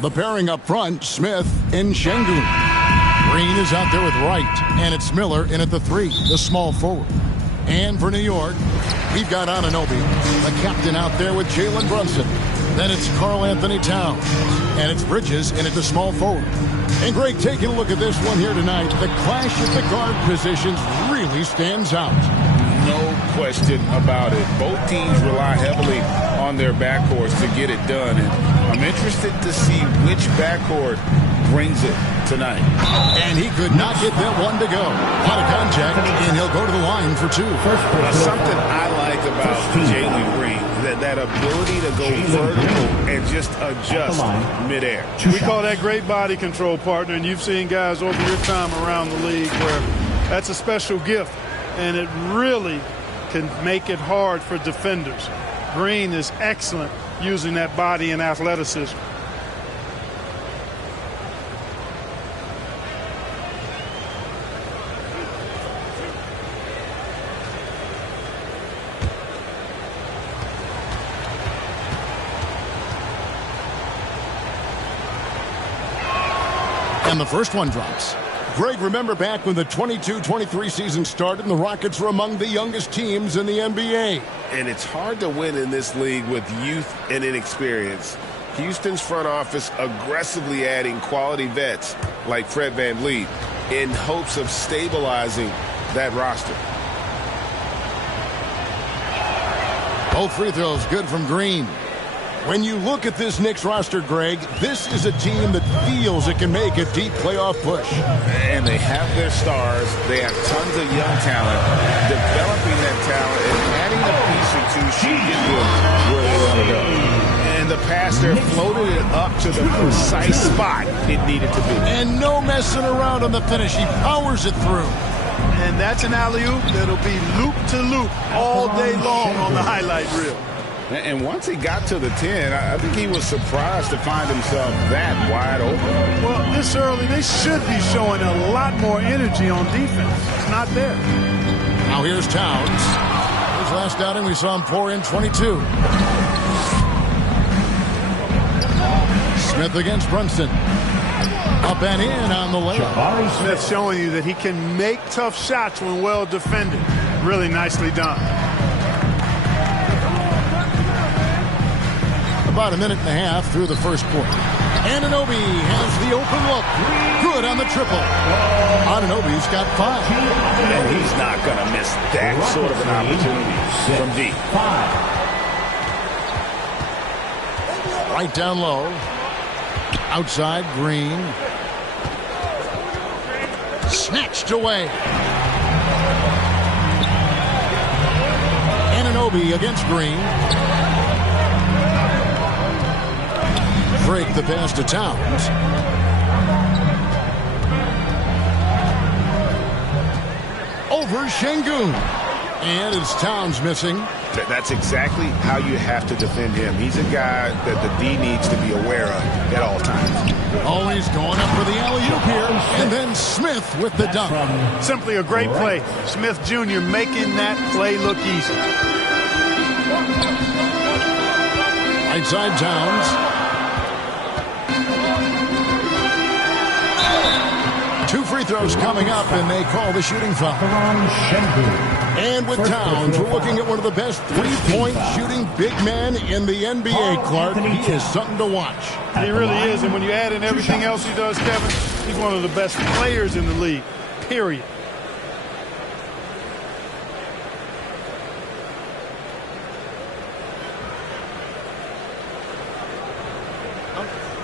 The pairing up front, Smith and Şengün. Green is out there with Wright, and it's Miller in at the 3, the small forward. And for New York, we've got Anunoby, the captain out there with Jalen Brunson. Then it's Karl-Anthony Towns, and it's Bridges in at the small forward. And Greg, taking a look at this one here tonight, the clash at the guard positions really stands out. No question about it. Both teams rely heavily on their backcourts to get it done. And I'm interested to see which backcourt brings it tonight. And he could not get that one to go. Out of contact, and he'll go to the line for 2. Something I like about Jalen Green, that ability to go vertical and just adjust midair. We call that great body control, partner, and you've seen guys over your time around the league where that's a special gift, and it really can make it hard for defenders. Green is excellent using that body and athleticism. And the first one drops. Greg, remember back when the 22-23 season started and the Rockets were among the youngest teams in the NBA. And it's hard to win in this league with youth and inexperience. Houston's front office aggressively adding quality vets like Fred VanVleet in hopes of stabilizing that roster. Both free throws good from Green. When you look at this Knicks roster, Greg, this is a team that feels it can make a deep playoff push. And they have their stars. They have tons of young talent. Developing that talent and adding a piece or two should get them where they want to go. And the pass there floated it up to the precise spot it needed to be. And no messing around on the finish. He powers it through. And that's an alley-oop that'll be loop-to-loop all day long on the highlight reel. And once he got to the 10, I think he was surprised to find himself that wide open. Well, this early, they should be showing a lot more energy on defense. It's not there. Now here's Towns. His last outing, we saw him pour in 22. Smith against Brunson. Up and in on the layup. Smith showing you that he can make tough shots when well defended. Really nicely done. About a minute and a half through the first quarter. Anunoby has the open look. Good on the triple. Anunoby's got 5. And he's not going to miss that sort of an opportunity from deep. Right down low. Outside, Green. Snatched away. Anunoby against Green. Break the pass to Towns. Over Şengün. And it's Towns missing. That's exactly how you have to defend him. He's a guy that the D needs to be aware of at all times. Always going up for the alley-oop here. And then Smith with the dunk. Simply a great play. Smith Jr. making that play look easy. Right side Towns. 2 free throws coming up, and they call the shooting foul. And with Towns, we're looking at one of the best three-point shooting big men in the NBA, Clark. He is something to watch. He really is, and when you add in everything else he does, Kevin, he's one of the best players in the league, period.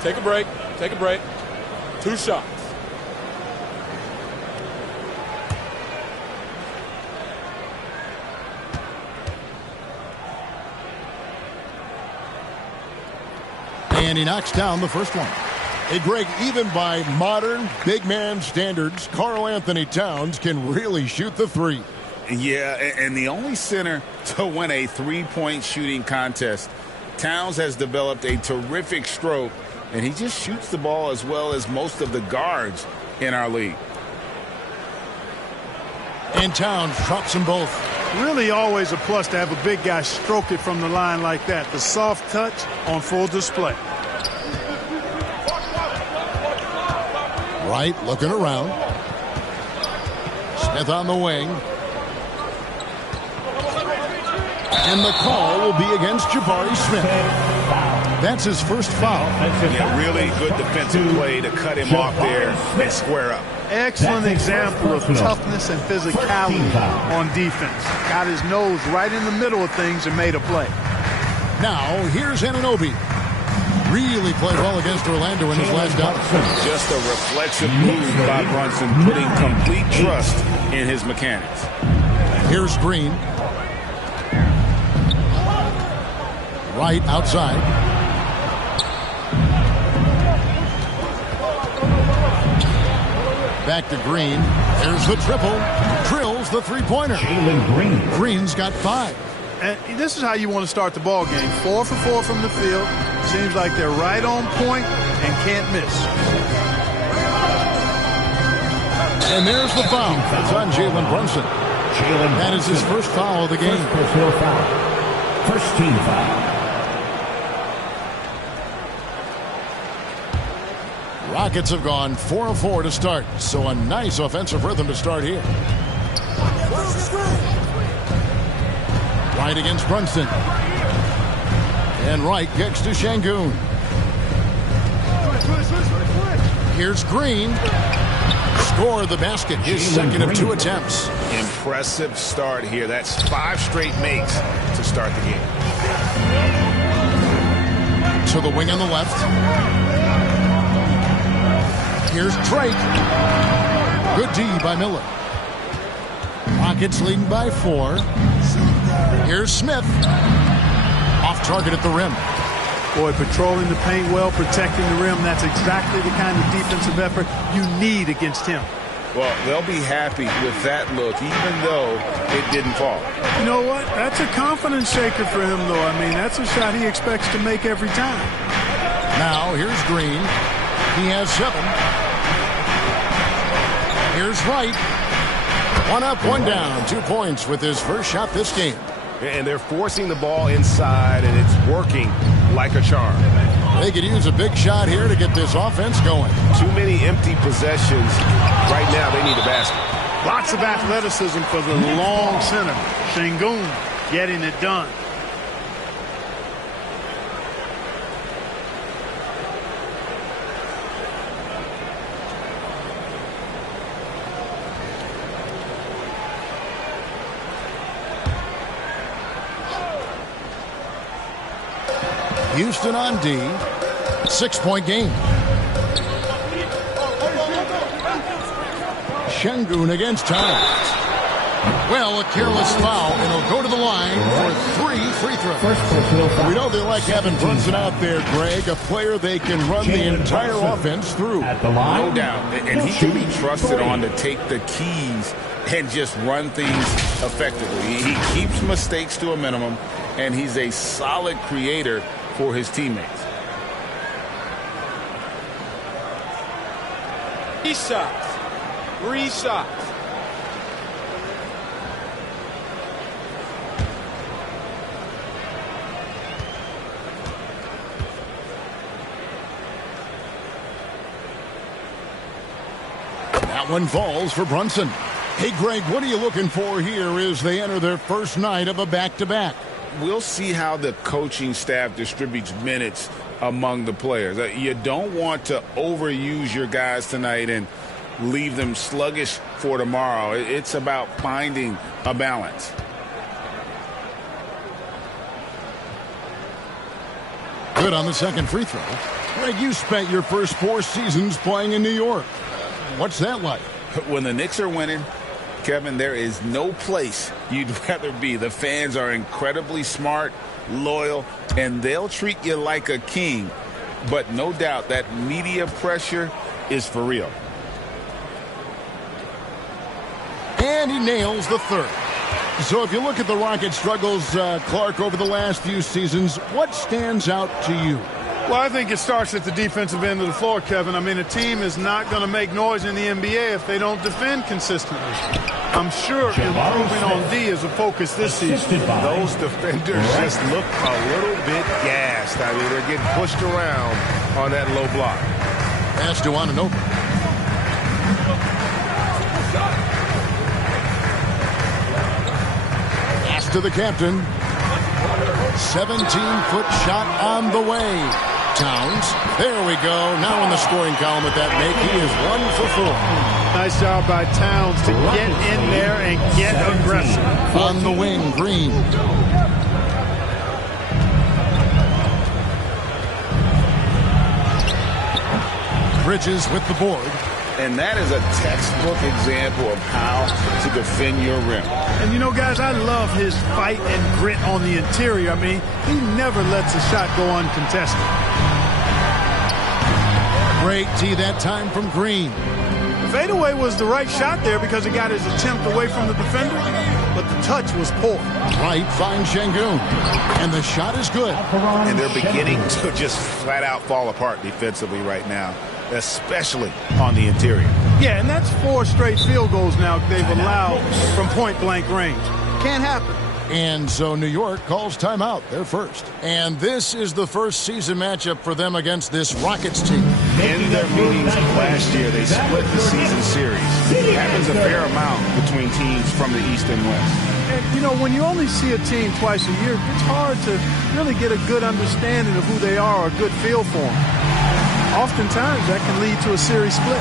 Take a break. Take a break. 2 shots. And he knocks down the first one. Hey, Greg, even by modern big man standards, Karl-Anthony Towns can really shoot the 3. Yeah, and the only center to win a three-point shooting contest. Towns has developed a terrific stroke, and he just shoots the ball as well as most of the guards in our league. And Towns drops them both. Really always a plus to have a big guy stroke it from the line like that. The soft touch on full display. Wright looking around. Smith on the wing. And the call will be against Jabari Smith. That's his first foul. Yeah, really good defensive play to cut him off there and square up. Excellent example of toughness and physicality on defense. Got his nose right in the middle of things and made a play. Now, here's Anunoby. Really played well against Orlando in his last out. Just a reflexive move by Brunson, putting complete trust in his mechanics. Here's Green. Right outside. Back to Green. There's the triple. Drills the three-pointer. Green's got 5. And this is how you want to start the ball game. 4 for 4 from the field. Seems like they're right on point and can't miss. And there's the foul. It's on Jalen Brunson. That is his first foul of the game. First team foul. Rockets have gone 4 of 4 to start, so a nice offensive rhythm to start here. Wright against Brunson. And Wright gets to Şengün. Here's Green. Score the basket, his second of 2 attempts. Impressive start here. That's 5 straight makes to start the game. To the wing on the left. Here's Drake. Good D by Miller. Rockets leading by 4. Here's Smith. Off target at the rim. Boy, patrolling the paint well, protecting the rim. That's exactly the kind of defensive effort you need against him. Well, they'll be happy with that look, even though it didn't fall. You know what? That's a confidence shaker for him, though. I mean, that's a shot he expects to make every time. Now, here's Green. He has 7. Here's Wright. 1 up, 1 down. 2 points with his first shot this game. And they're forcing the ball inside, and it's working like a charm. They could use a big shot here to get this offense going. Too many empty possessions. Right now, they need a basket. Lots of athleticism for the long center. Şengün getting it done. Houston on D. 6-point game. Şengün against Towns. Well, a careless foul, and he'll go to the line for 3 free throws. We know they like having Brunson out there, Greg, a player they can run the entire offense through. No doubt. And he can be trusted on to take the keys and just run things effectively. He keeps mistakes to a minimum, and he's a solid creator for his teammates. 3 shots. 3 shots. That one falls for Brunson. Hey, Greg, what are you looking for here as they enter their first night of a back-to-back? We'll see how the coaching staff distributes minutes among the players. You don't want to overuse your guys tonight and leave them sluggish for tomorrow. It's about finding a balance. Good on the second free throw. Greg, you spent your first 4 seasons playing in New York. What's that like? When the Knicks are winning, Kevin, there is no place you'd rather be. The fans are incredibly smart, loyal, and they'll treat you like a king. But no doubt that media pressure is for real. And he nails the third. So if you look at the Rockets' struggles, Clark, over the last few seasons, what stands out to you? Well, I think it starts at the defensive end of the floor, Kevin. I mean, a team is not going to make noise in the NBA if they don't defend consistently. I'm sure improving on D is a focus this season. Those defenders just look a little bit gassed. I mean, they're getting pushed around on that low block. Pass to Anunoby. Pass to the captain. 17-foot shot on the way. Towns. There we go. Now in the scoring column with that make. He is 1 for 4. Nice job by Towns to get in there and get aggressive. On the wing, Green. Bridges with the board. And that is a textbook example of how to defend your rim. And you know, guys, I love his fight and grit on the interior. I mean, he never lets a shot go uncontested. Great tee that time from Green. Fadeaway was the right shot there because it got his attempt away from the defender, but the touch was poor. Wright finds Şengün, and the shot is good. And they're beginning to just flat out fall apart defensively right now, especially on the interior. Yeah, and that's 4 straight field goals now they've allowed from point-blank range. Can't happen. And so New York calls timeout. They're first. And this is the first season matchup for them against this Rockets team. In their meetings last year, they split the season series. It happens a fair amount between teams from the East and West. And, you know, when you only see a team twice a year, it's hard to really get a good understanding of who they are or a good feel for them. Oftentimes, that can lead to a series split.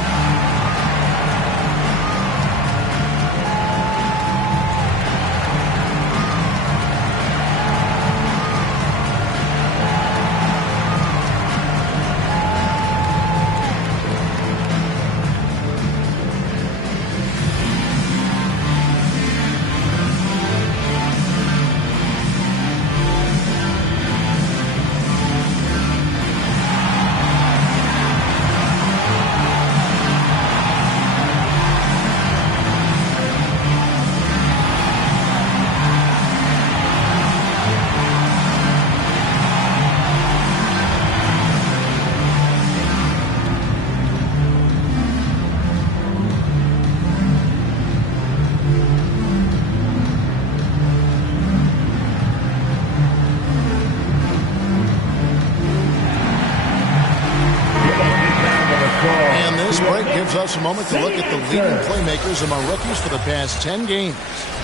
Us a moment to look at the leading playmakers among rookies for the past 10 games.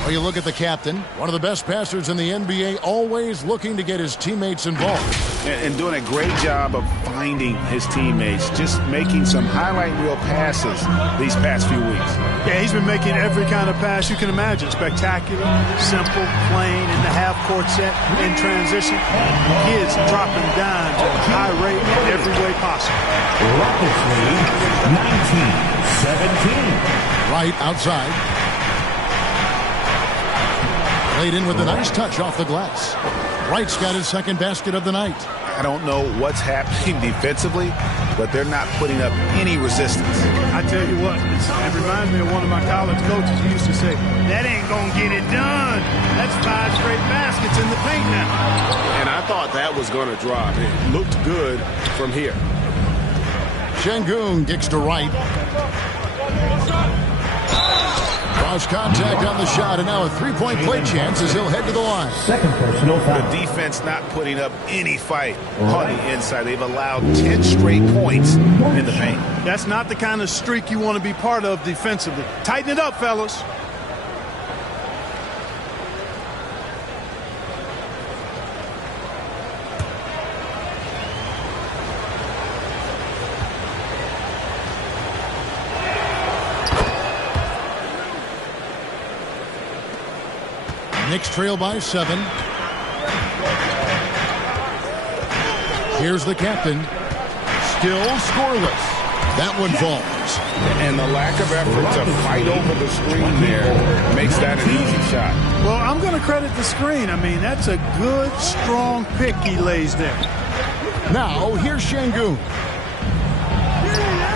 Well, you look at the captain, one of the best passers in the NBA, always looking to get his teammates involved. And doing a great job of finding his teammates, just making some highlight reel passes these past few weeks. Yeah, he's been making every kind of pass you can imagine. Spectacular, simple, plain, in the half-court set, in transition. Kids dropping dimes at a high rate in every way possible. Rockets lead 19-17. Right outside. Laid in with a nice touch off the glass. Wright's got his second basket of the night. I don't know what's happening defensively, but they're not putting up any resistance. I tell you what, it reminds me of one of my college coaches who used to say, that ain't going to get it done. That's 5 straight baskets in the paint now. And I thought that was going to drop. It looked good from here. Şengün kicks to Wright. Cross contact on the shot, and now a three-point play chance as he'll head to the line. Second personal foul. The defense not putting up any fight on the inside. They've allowed 10 straight points in the paint. That's not the kind of streak you want to be part of defensively. Tighten it up, fellas. Knicks trail by 7. Here's the captain. Still scoreless. That one falls. And the lack of effort to fight over the screen there makes that an easy shot. Well, I'm going to credit the screen. I mean, that's a good, strong pick he lays there. Now, here's Şengün.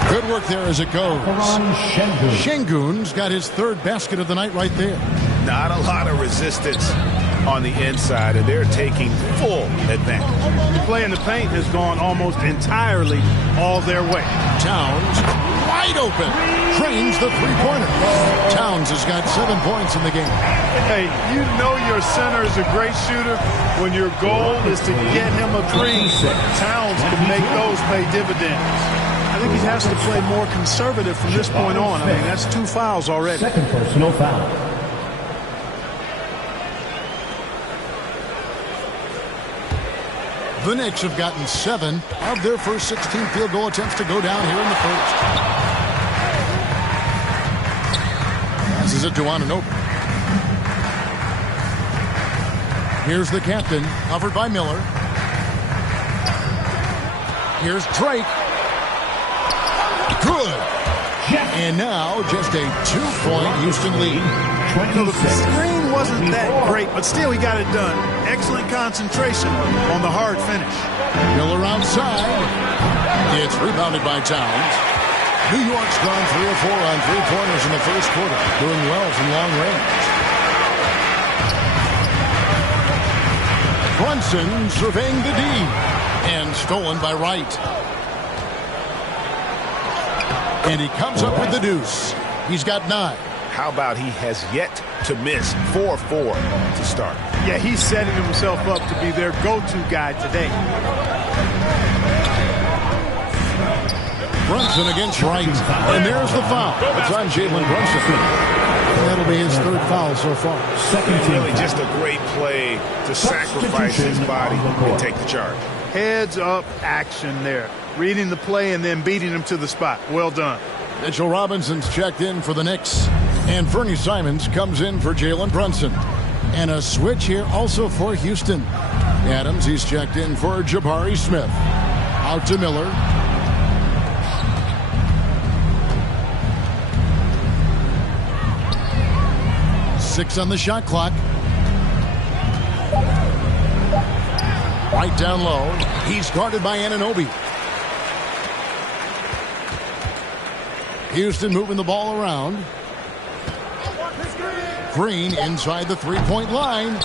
Good work there as it goes. Şengün's got his third basket of the night right there. Not a lot of resistance on the inside, and they're taking full advantage. The play in the paint has gone almost entirely all their way. Towns wide open. Drains the three-pointer. Towns has got 7 points in the game. Hey, you know your center is a great shooter when your goal is to get him a three. Towns can make those pay dividends. I think he has to play more conservative from this point on. I mean, that's 2 fouls already. Second personal foul. The Knicks have gotten 7 of their first 16 field goal attempts to go down here in the first. Passes it to Anunoby. Here's the captain, covered by Miller. Here's Drake. Good. And now just a 2-point Houston lead. The screen wasn't that great, but still he got it done. Excellent concentration on the hard finish. Miller outside. It's rebounded by Towns. New York's gone 3 of 4 on three-pointers in the first quarter, doing well from long range. Brunson surveying the D, and stolen by Wright. And he comes up with the deuce. He's got 9. How about he has yet to miss 4-4 to start? Yeah, he's setting himself up to be their go-to guy today. Brunson against Wright. And there's the foul. It's on Jalen Brunson. That'll be his 3rd foul so far. Really just a great play to sacrifice his body and take the charge. Heads-up action there. Reading the play and then beating him to the spot. Well done. Mitchell Robinson's checked in for the Knicks. And Fernie Simons comes in for Jalen Brunson. And a switch here also for Houston. Adams, he's checked in for Jabari Smith. Out to Miller. Six on the shot clock. Right down low. He's guarded by Anunoby. Houston moving the ball around. Green inside the three-point line.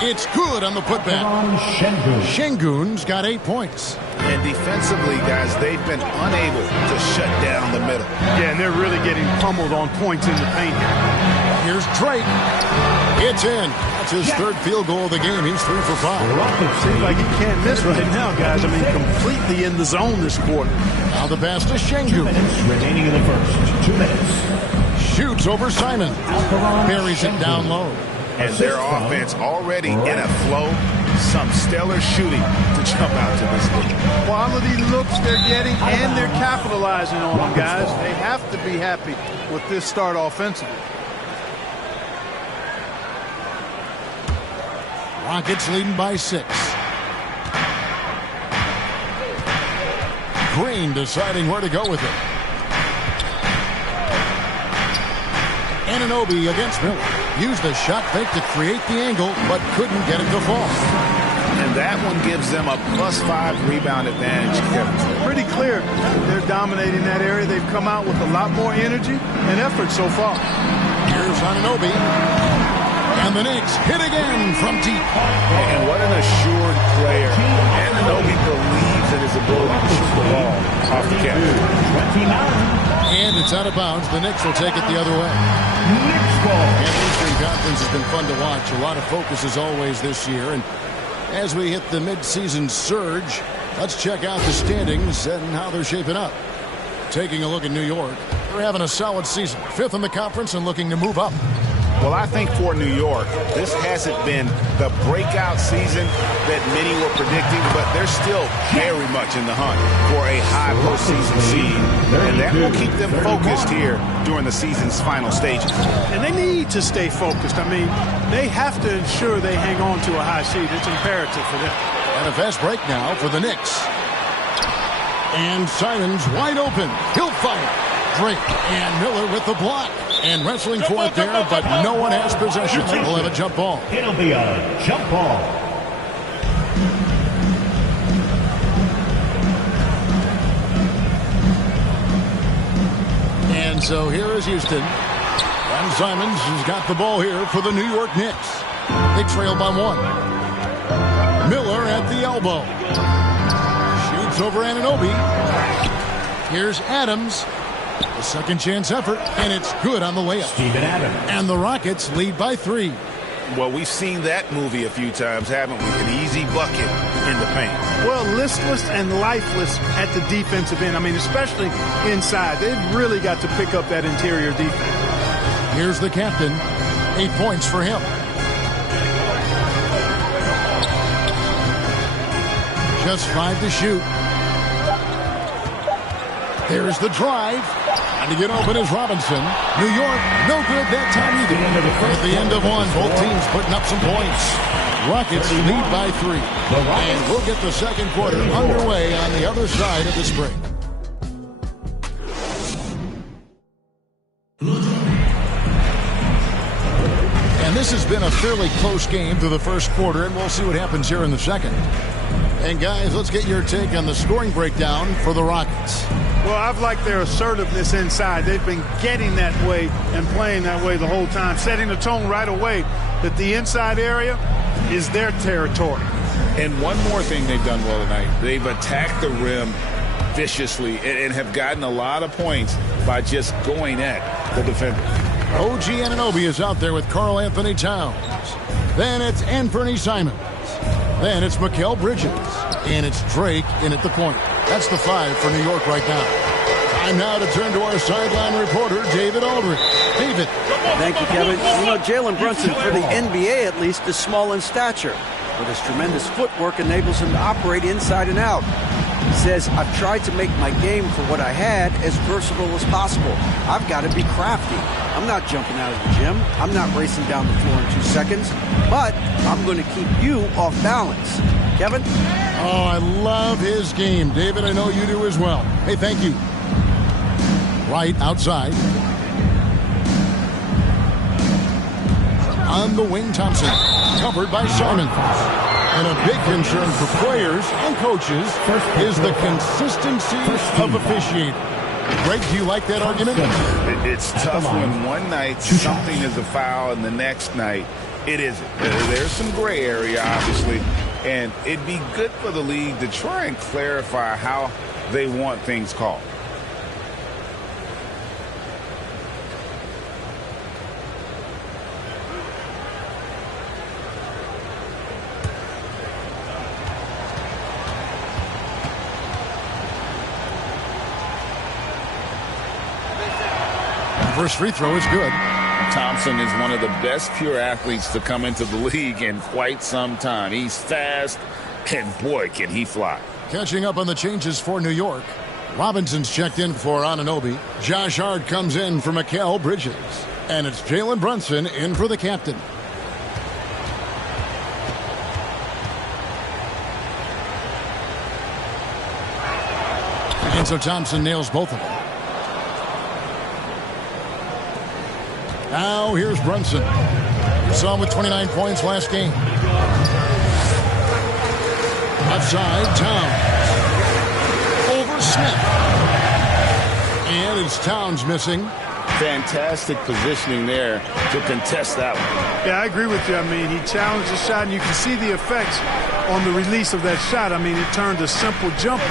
It's good on the putback. Şengün's got 8 points. And defensively, guys, they've been unable to shut down the middle. Yeah, and they're really getting pummeled on points in the paint here. Here's Drake. It's in. That's his 3rd field goal of the game. He's 3 for 5. Seems like he can't miss right now, guys. I mean, completely in the zone this quarter. Now the pass to Şengün. 2 minutes remaining in the first. 2 minutes. Shoots over Simon. Buries it down low. And their offense already in a flow. Some stellar shooting to jump out to this league. Quality looks they're getting, and they're capitalizing on them, guys. They have to be happy with this start offensively. Rockets leading by 6. Green deciding where to go with it. Anunoby against Miller. Used a shot fake to create the angle, but couldn't get it to fall. And that one gives them a +5 rebound advantage, Kevin. Pretty clear they're dominating that area. They've come out with a lot more energy and effort so far. Here's Anunoby. And the Knicks hit again from deep. And what an assured player. Anunoby believes in his ability to shoot the ball off the catch. 29. And it's out of bounds. The Knicks will take it the other way. And the Eastern Conference has been fun to watch. A lot of focus as always this year. And as we hit the midseason surge, let's check out the standings and how they're shaping up. Taking a look at New York, they're having a solid season. 5th in the conference and looking to move up. Well, I think for New York, this hasn't been the breakout season that many were predicting, but they're still very much in the hunt for a high postseason seed. And that will keep them focused here during the season's final stages. And they need to stay focused. I mean, they have to ensure they hang on to a high seed. It's imperative for them. And a fast break now for the Knicks. And Simons wide open. He'll fire. Drake and Miller with the block. And wrestling for it there, but no one has possession. We'll have a jump ball. It'll be a jump ball. And so here is Houston. And Simons has got the ball here for the New York Knicks. They trail by 1. Miller at the elbow. Shoots over Anunoby. Here's Adams. A second chance effort, and it's good on the layup. Steven Adams. And the Rockets lead by 3. Well, we've seen that movie a few times, haven't we? An easy bucket in the paint. Well, listless and lifeless at the defensive end. I mean, especially inside. They've really got to pick up that interior defense. Here's the captain. 8 points for him. Just 5 to shoot. There's the drive. And to get open is Robinson. New York, no good that time either. At the end of one, both teams putting up some points. Rockets lead by 3. And we'll get the second quarter underway on the other side of this break. And this has been a fairly close game through the first quarter, and we'll see what happens here in the second. And guys, let's get your take on the scoring breakdown for the Rockets. Well, I've liked their assertiveness inside. They've been getting that way and playing that way the whole time, setting the tone right away that the inside area is their territory. And one more thing they've done well tonight. They've attacked the rim viciously and have gotten a lot of points by just going at the defender. OG Anunoby is out there with Karl Anthony Towns. Then it's Anthony Simons. Then it's Mikal Bridges. And it's Drake in at the point. That's the 5 for New York right now. Time now to turn to our sideline reporter, David Aldridge. David. Thank you, Kevin. You know, Jalen Brunson, for the NBA at least, is small in stature, but his tremendous footwork enables him to operate inside and out. He says, I've tried to make my game for what I had as versatile as possible. I've got to be crafty. I'm not jumping out of the gym. I'm not racing down the floor in 2 seconds, but I'm going to keep you off balance. Kevin? Oh, I love his game. David, I know you do as well. Hey, thank you. Right outside. On the wing, Thompson. Covered by Simons. And a big concern for players and coaches is the consistency of officiating. Greg, do you like that argument? It's tough when one night something is a foul and the next night it isn't. There's some gray area, obviously, and it'd be good for the league to try and clarify how they want things called. First free throw is good. Thompson is one of the best pure athletes to come into the league in quite some time. He's fast, and boy, can he fly. Catching up on the changes for New York. Robinson's checked in for Anunoby. Josh Hart comes in for Mikal Bridges. And it's Jalen Brunson in for the captain. And so Thompson nails both of them. Now here's Brunson. We saw him with 29 points last game. Outside, Towns. Over Smith. And it's Towns missing. Fantastic positioning there to contest that one. Yeah, I agree with you. I mean, he challenged the shot, and you can see the effects on the release of that shot. I mean, it turned a simple jumper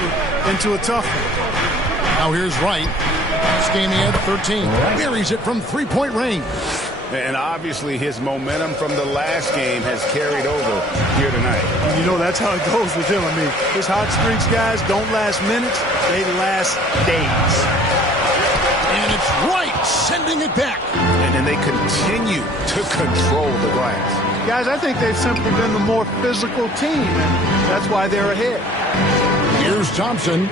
into a tough one. Now here's Wright. This game he had 13. Buries it from three-point range. And obviously his momentum from the last game has carried over here tonight. You know, that's how it goes with him. I mean, his hot streaks, guys, don't last minutes. They last days. And it's Wright sending it back. And they continue to control the glass. Guys, I think they've simply been the more physical team, and that's why they're ahead. Here's Thompson.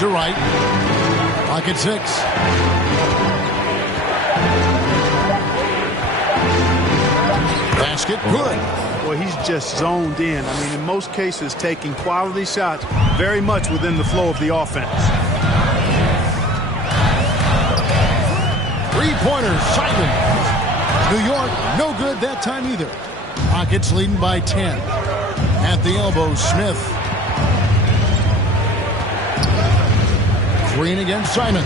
To right. Clock at 6. Basket good. Well, he's just zoned in. I mean, in most cases, taking quality shots very much within the flow of the offense. Three-pointer, Simons. New York, no good that time either. Rockets leading by 10. At the elbow, Smith. Green against Simon.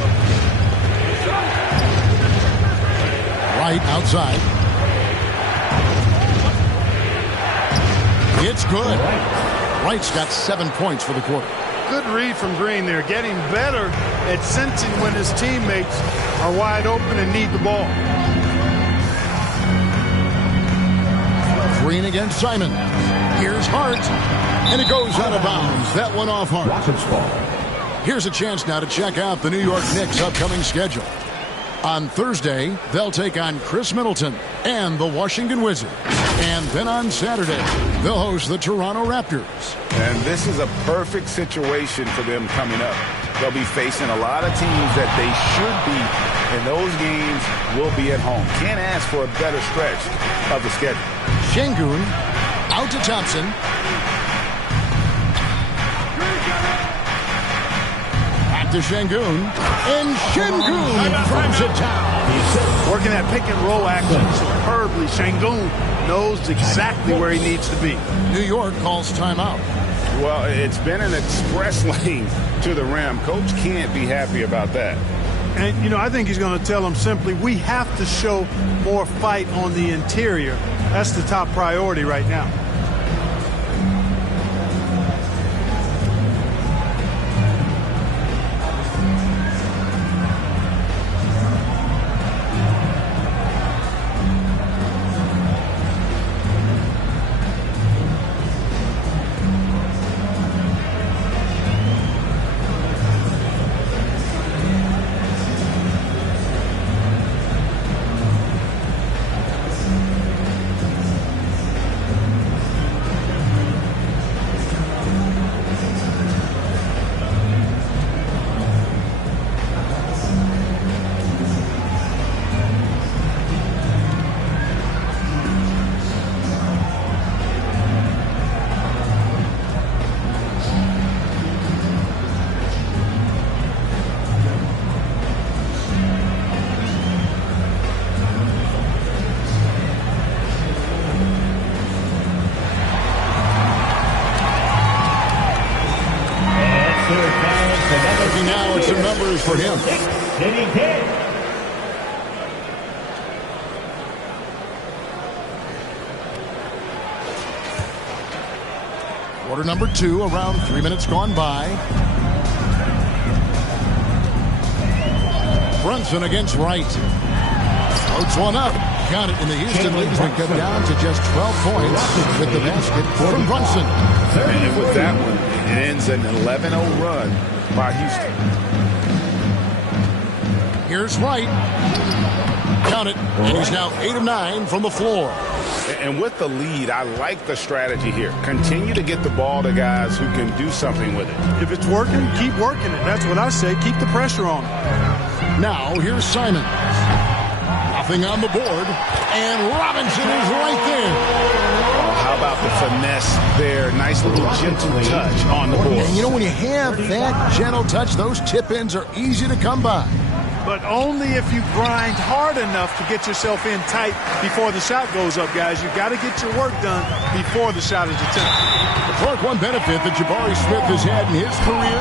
Right outside. It's good. Wright's got 7 points for the quarter. Good read from Green there, getting better at sensing when his teammates are wide open and need the ball. Green against Simon. Here's Hart. And it goes out of bounds. That one off Hart. Rockets ball. Here's a chance now to check out the New York Knicks' upcoming schedule. On Thursday, they'll take on Chris Middleton and the Washington Wizards. And then on Saturday, they'll host the Toronto Raptors. And this is a perfect situation for them coming up. They'll be facing a lot of teams that they should beat, and those games will be at home. Can't ask for a better stretch of the schedule. Şengün out to Thompson. Back to Şengün. And Şengün drives it down. Working that pick and roll action superbly. Şengün knows exactly where he needs to be. New York calls timeout. Well, it's been an express lane to the rim. Coach can't be happy about that. And, you know, I think he's going to tell them simply, we have to show more fight on the interior. That's the top priority right now. Now it's some numbers for him. Quarter number 2, around 3 minutes gone by. Brunson against Wright. Floats one up. Got it in the Houston lead. We cut down to just 12 points with the basket from Brunson. And with that one, it ends an 11-0 run by Houston. Here's Wright. Count it. And he's now 8 of 9 from the floor. And with the lead, I like the strategy here. Continue to get the ball to guys who can do something with it. If it's working, keep working it. That's what I say. Keep the pressure on him. Now here's Simon. Nothing on the board. And Robinson is right there. How about the finesse there? Nice little gentle touch on the board. And you know, when you have that gentle touch, those tip-ins are easy to come by. But only if you grind hard enough to get yourself in tight before the shot goes up, guys. You've got to get your work done before the shot is attempted. The Clark, one benefit that Jabari Smith has had in his career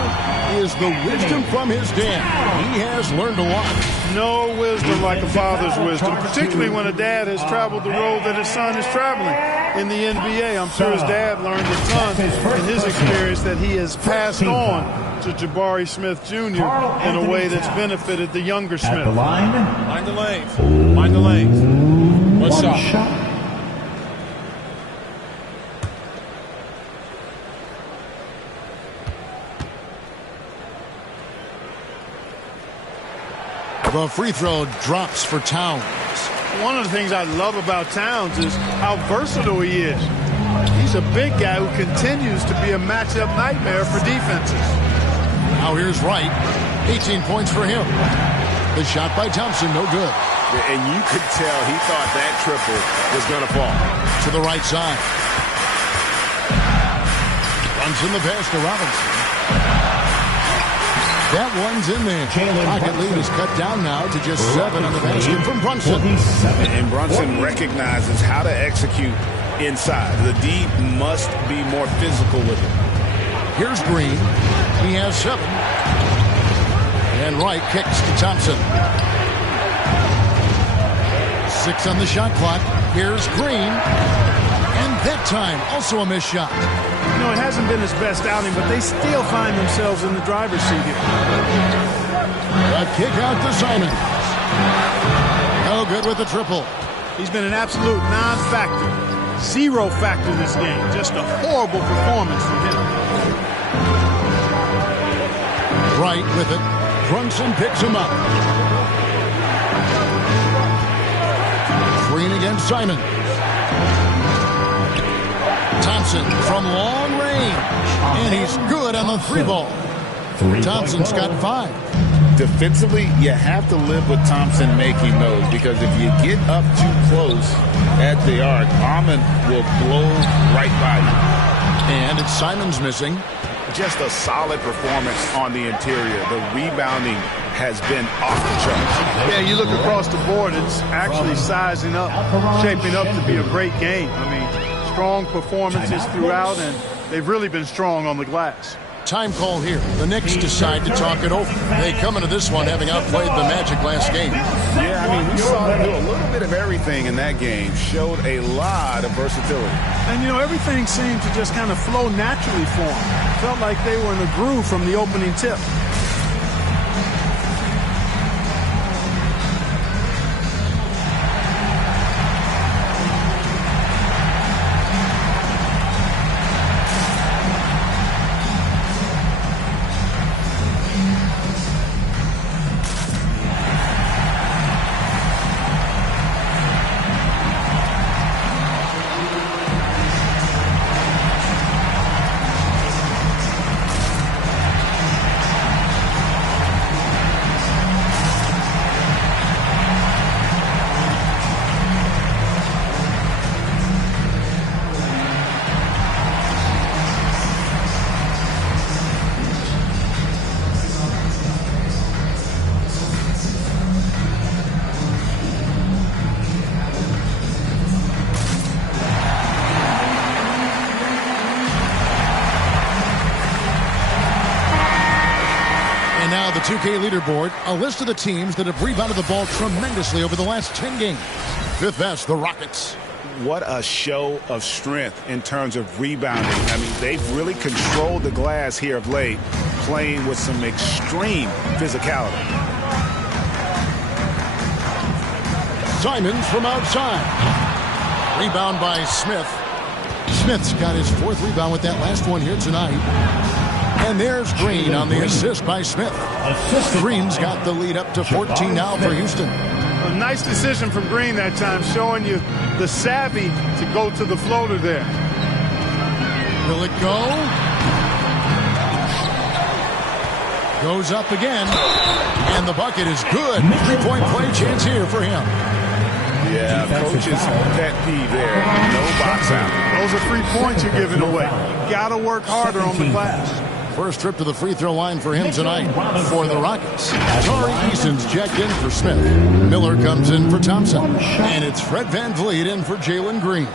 is the wisdom from his dad. He has learned a lot. No wisdom like a father's wisdom, particularly when a dad has traveled the road that his son is traveling in the NBA. I'm sure his dad learned a ton in his experience that he has passed on to Jabari Smith Jr. in a way that's benefited the younger Smith. At the line. Mind the lanes. Mind the lanes. One shot. The free throw drops for Towns. One of the things I love about Towns is how versatile he is. He's a big guy who continues to be a matchup nightmare for defenses. Now here's Wright. 18 points for him. The shot by Thompson, no good. And you could tell he thought that triple was going to fall. To the right side. Runs in the pass to Robinson. That one's in there. Pocket lead is cut down now to just 7 on the basket from Brunson. And Brunson recognizes how to execute inside. The D must be more physical with it. Here's Green. He has 7. And Wright kicks to Thompson. 6 on the shot clock. Here's Green. And that time, also a missed shot. You know, it hasn't been his best outing, but they still find themselves in the driver's seat here. A kick out to Simons. No good with the triple. He's been an absolute non-factor. Zero factor this game. Just a horrible performance from him. Right with it. Brunson picks him up. Green against Simon. Thompson from long range. And he's good on the 3-ball. Thompson's got 5. Defensively, you have to live with Thompson making those, because if you get up too close at the arc, Ahmed will blow right by you. And it's Simons missing. Just a solid performance on the interior. The rebounding has been off the charts. Yeah, you look across the board, it's actually sizing up, shaping up to be a great game. I mean, strong performances throughout, and they've really been strong on the glass. Time call here. The Knicks decide to talk it over. They come into this one having outplayed the Magic last game. Yeah, I mean, we saw them do a little bit of everything in that game. Showed a lot of versatility. And, you know, everything seemed to just kind of flow naturally for them. Felt like they were in a groove from the opening tip. Now the 2K leaderboard, a list of the teams that have rebounded the ball tremendously over the last 10 games. 5th best, the Rockets. What a show of strength in terms of rebounding. I mean, they've really controlled the glass here of late, playing with some extreme physicality. Simons from outside. Rebound by Smith. Smith's got his 4th rebound with that last one here tonight. And there's Green on the assist by Smith. Green's got the lead up to 14 now for Houston. A nice decision from Green that time, showing you the savvy to go to the floater there. Will it go? Goes up again. And the bucket is good. 3-point play chance here for him. Yeah, coach's pet peeve there. No box out. Those are 3 points you're giving away. You got to work harder on the glass. First trip to the free throw line for him tonight for the Rockets. Tari Eason's checked in for Smith. Miller comes in for Thompson. And it's Fred VanVleet in for Jalen Green.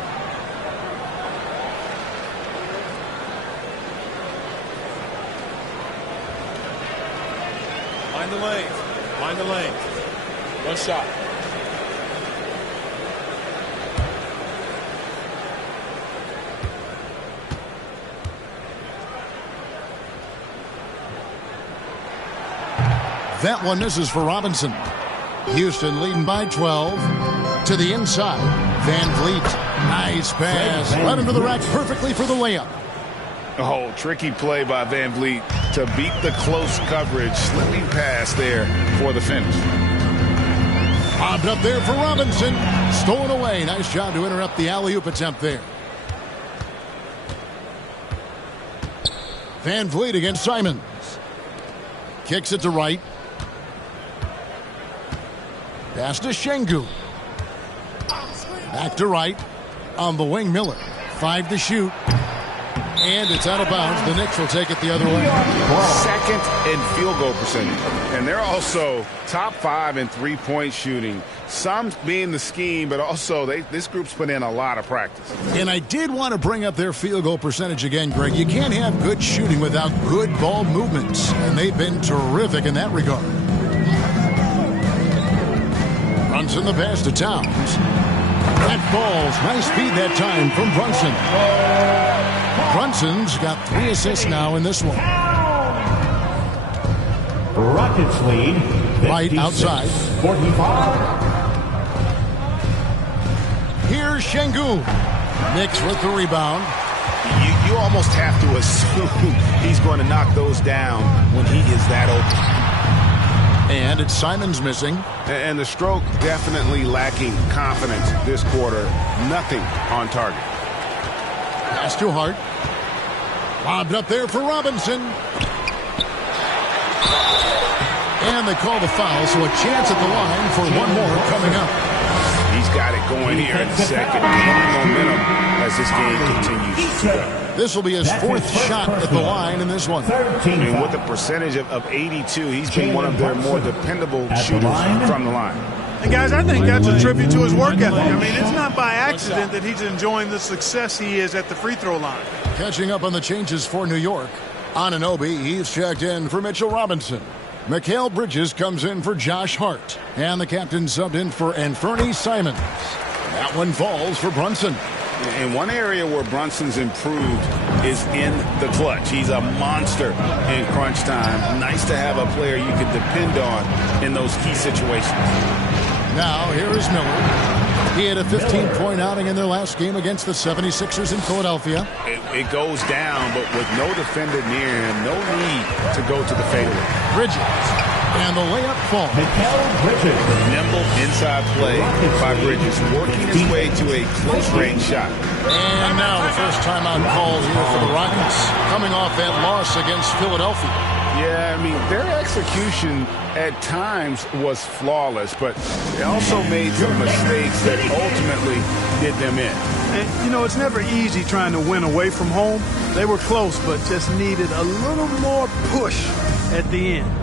Find the lane. Find the lane. One shot. That one misses for Robinson. Houston leading by 12 to the inside. VanVleet. Nice pass. Right under the rack perfectly for the layup. Oh, tricky play by VanVleet to beat the close coverage. Slipping pass there for the finish. Bobbed up there for Robinson. Stolen away. Nice job to interrupt the alley-oop attempt there. VanVleet against Simons. Kicks it to right. Pass to Şengün. Back to right. On the wing, Miller. 5 to shoot. And it's out of bounds. The Knicks will take it the other way. Second in field goal percentage. And they're also top 5 in three-point shooting. Some being the scheme, but also this group's put in a lot of practice. And I did want to bring up their field goal percentage again, Greg. You can't have good shooting without good ball movements. And they've been terrific in that regard. Brunson the pass to Towns. That falls. Nice speed that time from Brunson. Brunson's got 3 assists now in this one. Rockets lead. Right outside. 45. Here's Şengün. Knicks with the rebound. You almost have to assume he's going to knock those down when he is that open. And it's Simons missing. And the stroke definitely lacking confidence this quarter. Nothing on target. Pass to Hart. Lobbed up there for Robinson. And they call the foul, so a chance at the line for one more coming up. He's got it going here in the second. Gaining momentum as this game continues to go. This will be his 4th shot at the line in this one. I mean, with a percentage of 82, he's been one of their more dependable shooters from the line. And guys, I think that's a tribute to his work ethic. I mean, it's not by accident that he's enjoying the success he is at the free throw line. Catching up on the changes for New York. Anunoby, he's checked in for Mitchell Robinson. Mikal Bridges comes in for Josh Hart. And the captain subbed in for Anfernee Simons. That one falls for Brunson. And one area where Brunson's improved is in the clutch. He's a monster in crunch time. Nice to have a player you can depend on in those key situations. Now, here is Miller. He had a 15-point outing in their last game against the 76ers in Philadelphia. It goes down, but with no defender near him, no need to go to the fadeaway. Bridges. And the layup falls. Mikal Bridges. Nimble inside play by Bridges, working his way to a close-range shot. And now the first timeout call here for the Rockets, coming off that loss against Philadelphia. Yeah, I mean, their execution at times was flawless, but they also made some mistakes that ultimately did them in. And, you know, it's never easy trying to win away from home. They were close, but just needed a little more push at the end.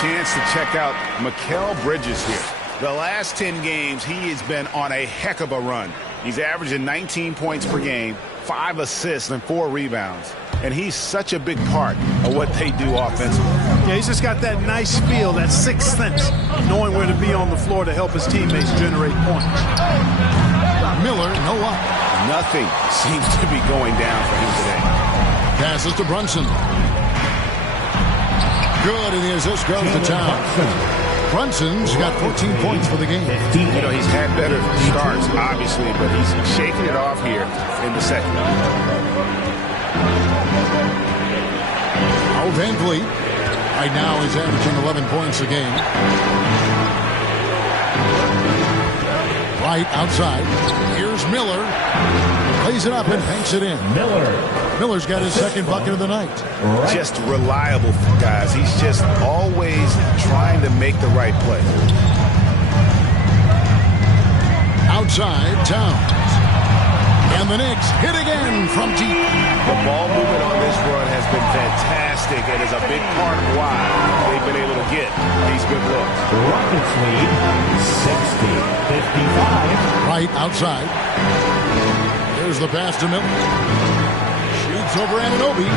Chance to check out Mikal Bridges here. The last 10 games, he has been on a heck of a run. He's averaging 19 points per game, 5 assists, and 4 rebounds. And he's such a big part of what they do offensively. Yeah, he's just got that nice feel, that sixth sense, knowing where to be on the floor to help his teammates generate points. Miller, no up. Nothing seems to be going down for him today. Passes to Brunson. Good, and the assist goes to Towns. Brunson's got 14 points for the game. You know, he's had better starts, obviously, but he's shaking it off here in the second. Oh, Van Vliet. Right now he's averaging 11 points a game. Right outside. Here's Miller. Lays it up and banks it in. Miller's got his second bucket of the night. Just reliable, guys. He's just always trying to make the right play. Outside, Towns. And the Knicks hit again from deep. The ball movement on this run has been fantastic and is a big part of why they've been able to get these good looks. Rockets lead 60-55. Right outside. Here's the pass to Miller. Shoots over Anunoby.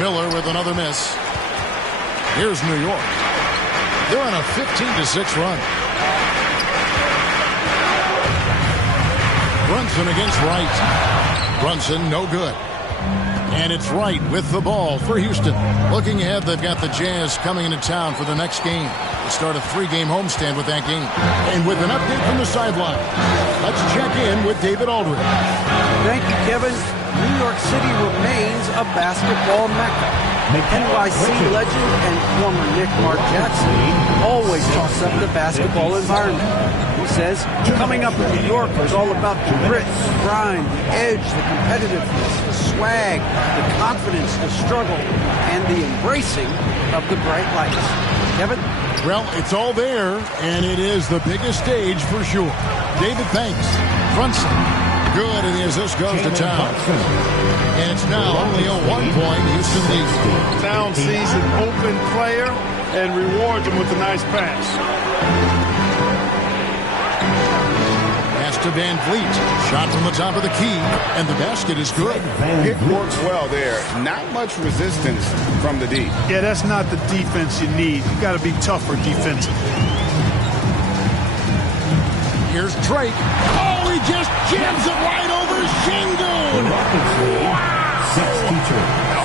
Miller with another miss. Here's New York. They're on a 15-6 run. Brunson against Wright. Brunson, no good. And it's Wright with the ball for Houston. Looking ahead, they've got the Jazz coming into town for the next game. They start a 3-game homestand with that game. And with an update from the sideline, let's check in with David Aldridge. Thank you, Kevin. New York City remains a basketball mecca. NYC legend and former Knick Mark Jackson always talks up the basketball environment. He says, coming up in New York was all about the grit, the grind, the edge, the competitiveness, the swag, the confidence, the struggle, and the embracing of the bright lights. Kevin? Well, it's all there, and it is the biggest stage for sure. David, thanks. Brunson, good, and as this goes to town. And it's now only a 1-point Houston lead. Town sees an open player and rewards him with a nice pass. Pass to Van Vliet. Shot from the top of the key, and the basket is good. It works well there. Not much resistance from the D. Yeah, that's not the defense you need. You got to be tougher defensively. Here's Drake. Oh, he just jams it right over Şengün.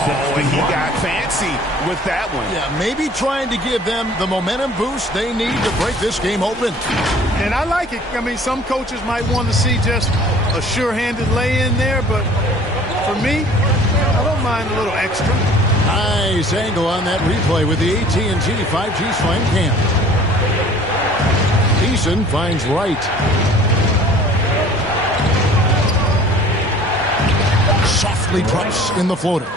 Oh, and he got fancy with that one. Yeah, maybe trying to give them the momentum boost they need to break this game open. And I like it. I mean, some coaches might want to see just a sure-handed lay-in there, but for me, I don't mind a little extra. Nice angle on that replay with the AT&T 5G Slam Cam. Eason finds Wright. Softly drops in the floater.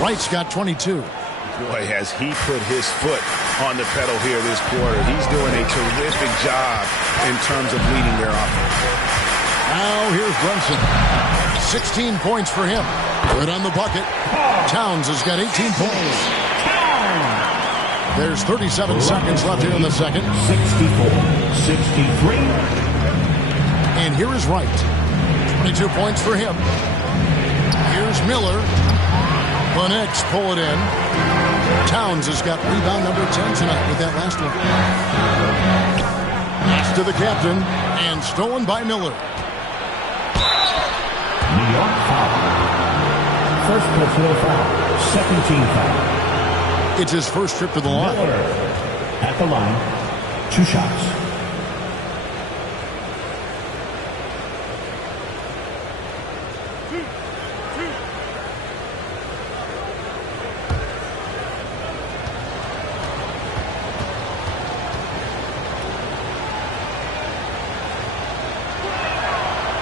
Wright's got 22. Boy, has he put his foot on the pedal here this quarter. He's doing a terrific job in terms of leading their offense. Now here's Brunson. 16 points for him. Good on the bucket. Towns has got 18 points. There's 37 seconds left here in the second. 64-63. And here is Wright. 22 points for him. Here's Miller. The Knicks pull it in. Towns has got rebound number 10 tonight with that last one. Pass to the captain, and stolen by Miller. New York foul. First personal foul. Second team foul. It's his first trip to the line. Miller at the line. 2 shots.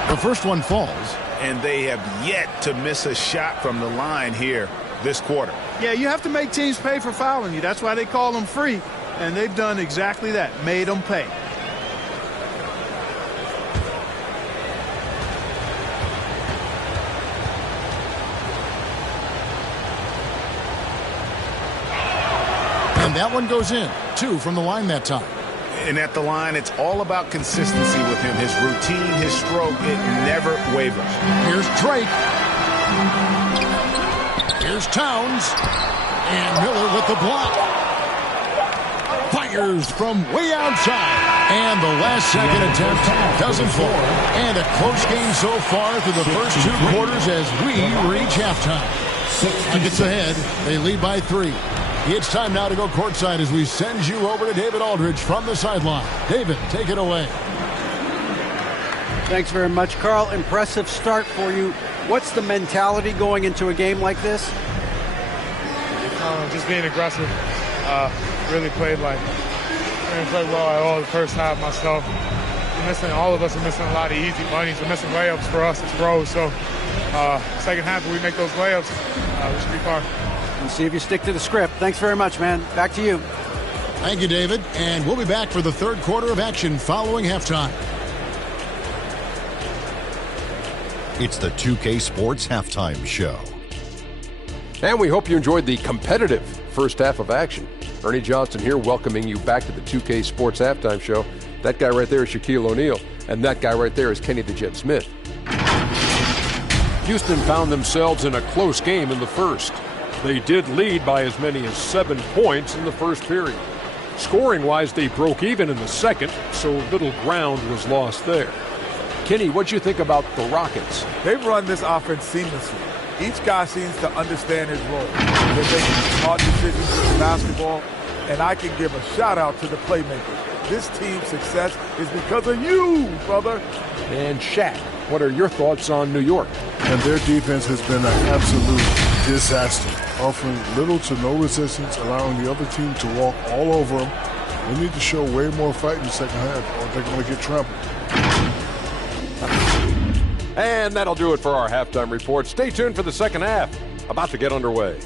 The first one falls. And they have yet to miss a shot from the line here this quarter. Yeah, you have to make teams pay for fouling you. That's why they call them free. And they've done exactly that, made them pay. And that one goes in. 2 from the line that time. And at the line, it's all about consistency with him. His routine, his stroke, it never wavers. Here's Drake. Here's Towns. And Miller with the block. Fires from way outside. And the last second attempt doesn't fall. And a close game so far through the first 2 quarters as we reach halftime. Nuggets ahead. They lead by 3. It's time now to go courtside as we send you over to David Aldridge from the sideline. David, take it away. Thanks very much, Carl. Impressive start for you. What's the mentality going into a game like this? Just being aggressive. Really played well at all the first half myself. All of us are missing a lot of easy monies. We're missing layups for us as pros. So second half, if we make those layups, we should be fine. And see if you stick to the script. Thanks very much, man. Back to you. Thank you, David. And we'll be back for the third quarter of action following halftime. It's the 2K Sports Halftime Show. And we hope you enjoyed the competitive first half of action. Ernie Johnson here welcoming you back to the 2K Sports Halftime Show. That guy right there is Shaquille O'Neal, and that guy right there is Kenny the Jet Smith. Houston found themselves in a close game in the first. They did lead by as many as 7 points in the first period. Scoring-wise, they broke even in the second, so little ground was lost there. Kenny, what do you think about the Rockets? They've run this offense seamlessly. Each guy seems to understand his role. They're making smart decisions with the basketball, and I can give a shout-out to the playmakers. This team's success is because of you, brother. And Shaq, what are your thoughts on New York? And their defense has been an absolute disaster, offering little to no resistance, allowing the other team to walk all over them. They need to show way more fight in the second half, or they're going to get trampled. And that'll do it for our halftime report. Stay tuned for the second half, about to get underway.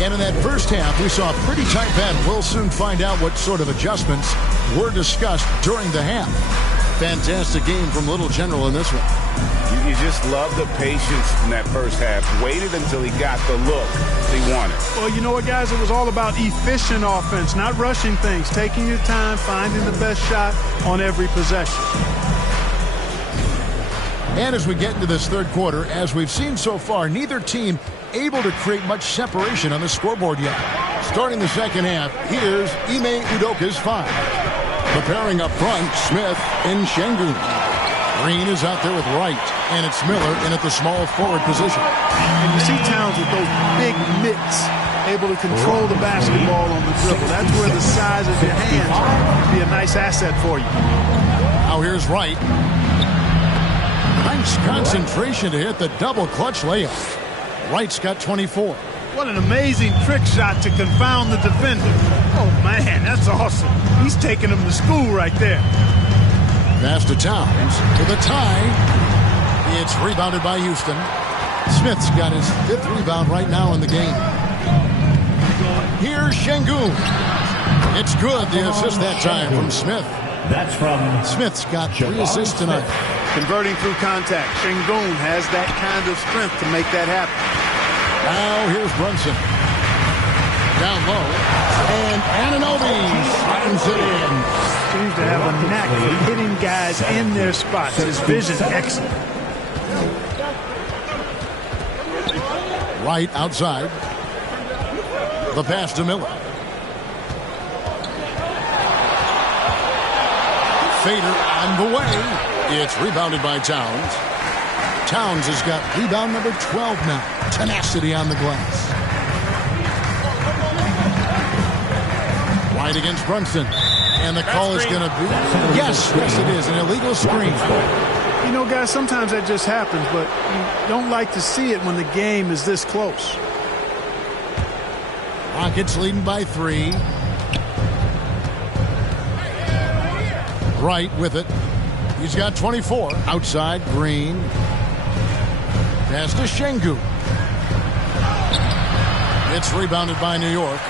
And in that first half, we saw a pretty tight battle. We'll soon find out what sort of adjustments were discussed during the half. Fantastic game from Little General in this one. You just love the patience in that first half. Waited until he got the look he wanted. Well, you know what, guys? It was all about efficient offense, not rushing things, taking your time, finding the best shot on every possession. And as we get into this third quarter, as we've seen so far, neither team able to create much separation on the scoreboard yet. Starting the second half, here's Ime Udoka's five. Preparing up front, Smith and Şengün. Green is out there with Wright, and it's Miller in at the small forward position. And you see Towns with those big mitts, able to control the basketball on the dribble. That's where the size of your hands can be a nice asset for you. Now here's Wright. Nice concentration to hit the double clutch layup. Wright's got 24. What an amazing trick shot to confound the defender. Oh, man, that's awesome. He's taking him to school right there. Pass to Towns with a tie. It's rebounded by Houston. Smith's got his fifth rebound right now in the game. Here's Şengün. It's good, the assist that time from Smith. That's from Smith's got 3 assists tonight. Converting through contact. Şengün has that kind of strength to make that happen. Now here's Brunson. Down low. And Anunoby slams it in. Seems to have a knack for hitting guys in their spots. His vision excellent. Right outside. The pass to Miller. Fader on the way. It's rebounded by Towns. Towns has got rebound number 12 now. Tenacity on the glass. Right against Brunson. And the call is going to be... Yes, it is. An illegal screen. You know, guys, sometimes that just happens, but you don't like to see it when the game is this close. Rockets leading by 3. Wright with it. He's got 24. Outside, Green. Pass to Şengün. It's rebounded by New York.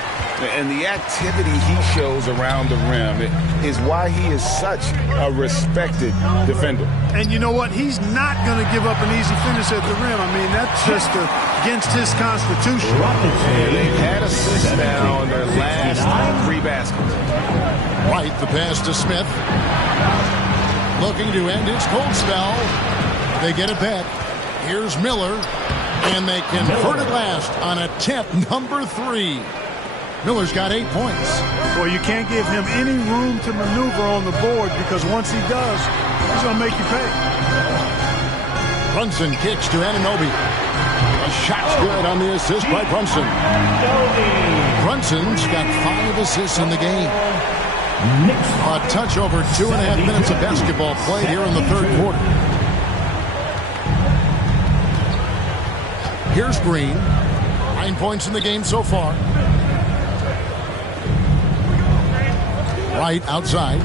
And the activity he shows around the rim is why he is such a respected defender. And you know what? He's not going to give up an easy finish at the rim. I mean, that's just against his constitution. And they've had assists now in their last 3 baskets. Right, the pass to Smith. Looking to end his cold spell. They get it back. Here's Miller. And they convert it last on attempt number 3. Miller's got 8 points. Well, you can't give him any room to maneuver on the board because once he does, he's going to make you pay. Brunson kicks to Anunoby. A shot's good on the assist by Brunson. Brunson's got 5 assists in the game. A touch over 2.5 minutes of basketball played here in the third quarter. Here's Green. 9 points in the game so far. Right outside.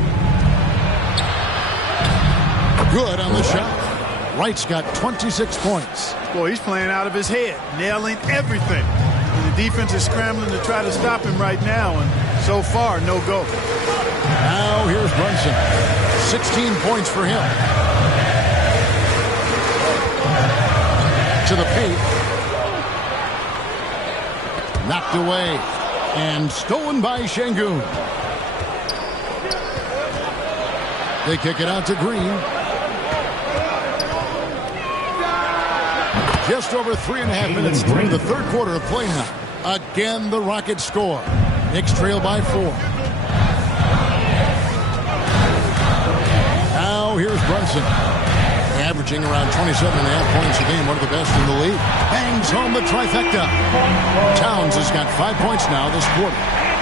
Good on the shot. Wright's got 26 points. Boy, he's playing out of his head, nailing everything. And the defense is scrambling to try to stop him right now, and so far, no go. Now here's Brunson. 16 points for him. To the paint. Knocked away. And stolen by Şengün. They kick it out to Green. Just over 3.5 minutes through the third quarter of play now. Again, the Rockets score. Knicks trail by 4. Now here's Brunson. Averaging around 27.5 points a game, one of the best in the league. Bangs home the trifecta. Towns has got 5 points now this quarter.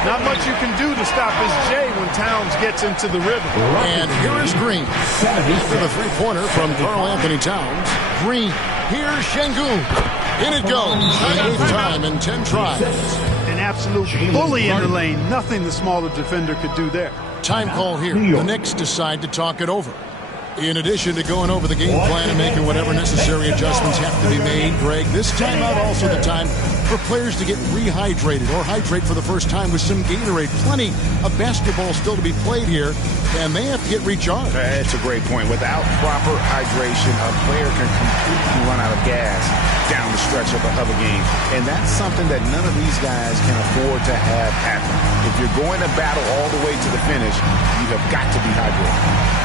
Not much you can do to stop his J when Towns gets into the rhythm. And here is Green. After the three-pointer from Karl Anthony Towns. Green. Here's Şengün. In it goes. The 8th time in 10 tries. An absolute bully in the lane. Nothing the smaller defender could do there. Time call here. The Knicks decide to talk it over. In addition to going over the game plan and making whatever necessary adjustments have to be made, Greg, this timeout also the time for players to get rehydrated or hydrate for the first time with some Gatorade. Plenty of basketball still to be played here, and they have to get recharged. That's a great point. Without proper hydration, a player can completely run out of gas down the stretch of a game. And that's something that none of these guys can afford to have happen. If you're going to battle all the way to the finish, you have got to be hydrated.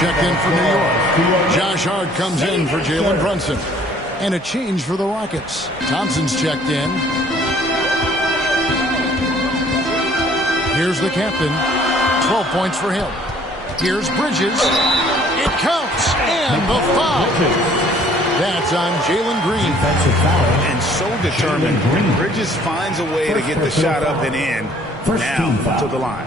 Checked in for New York. Josh Hart comes in for Jalen Brunson. And a change for the Rockets. Thompson's checked in. Here's the captain. 12 points for him. Here's Bridges. It counts. And the foul. That's on Jalen Green. And so determined. Bridges finds a way to get the shot up and in. Now to the line.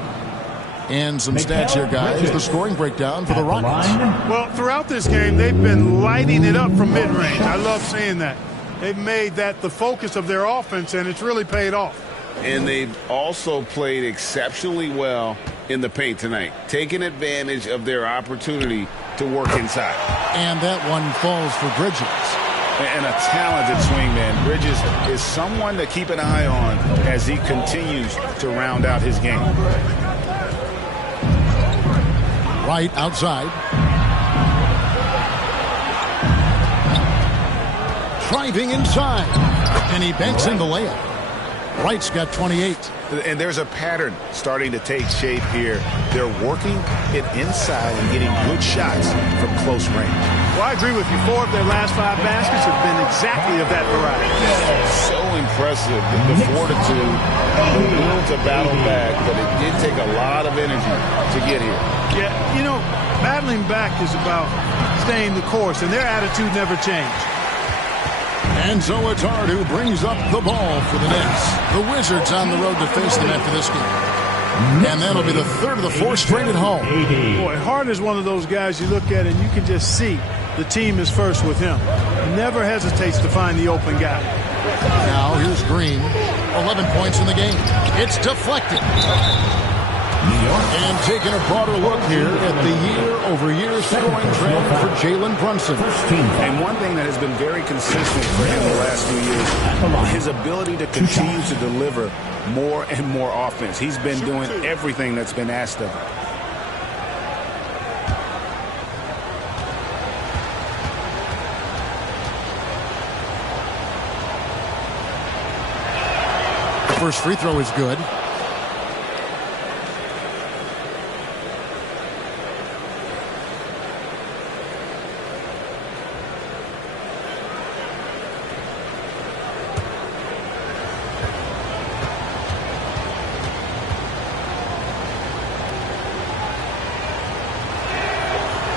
And some stats here, guys. The scoring breakdown for the Rockets. Well, throughout this game, they've been lighting it up from mid-range. I love seeing that. They've made that the focus of their offense, and it's really paid off. And they've also played exceptionally well in the paint tonight, taking advantage of their opportunity to work inside. And that one falls for Bridges. And a talented swingman. Bridges is someone to keep an eye on as he continues to round out his game. Right outside. Driving inside. And he banks in the layup. Wright's got 28. And there's a pattern starting to take shape here. They're working it inside and getting good shots from close range. Well, I agree with you. 4 of their last 5 baskets have been exactly of that variety. So impressive. The fortitude, the will to battle back, but it did take a lot of energy to get here. Yeah, you know, battling back is about staying the course, and their attitude never changed. And so it's Hart who brings up the ball for the Knicks. The Wizards on the road to face them after this game. And that'll be the third of the 4 straight at home. Boy, Hart is one of those guys you look at and you can just see the team is first with him. Never hesitates to find the open guy. Now here's Green. 11 points in the game. It's deflected. And taking a broader look here at the year-over-year scoring trend for Jalen Brunson. And one thing that has been very consistent for him the last few years, his ability to continue to deliver more and more offense. He's been doing everything that's been asked of him. The first free throw is good.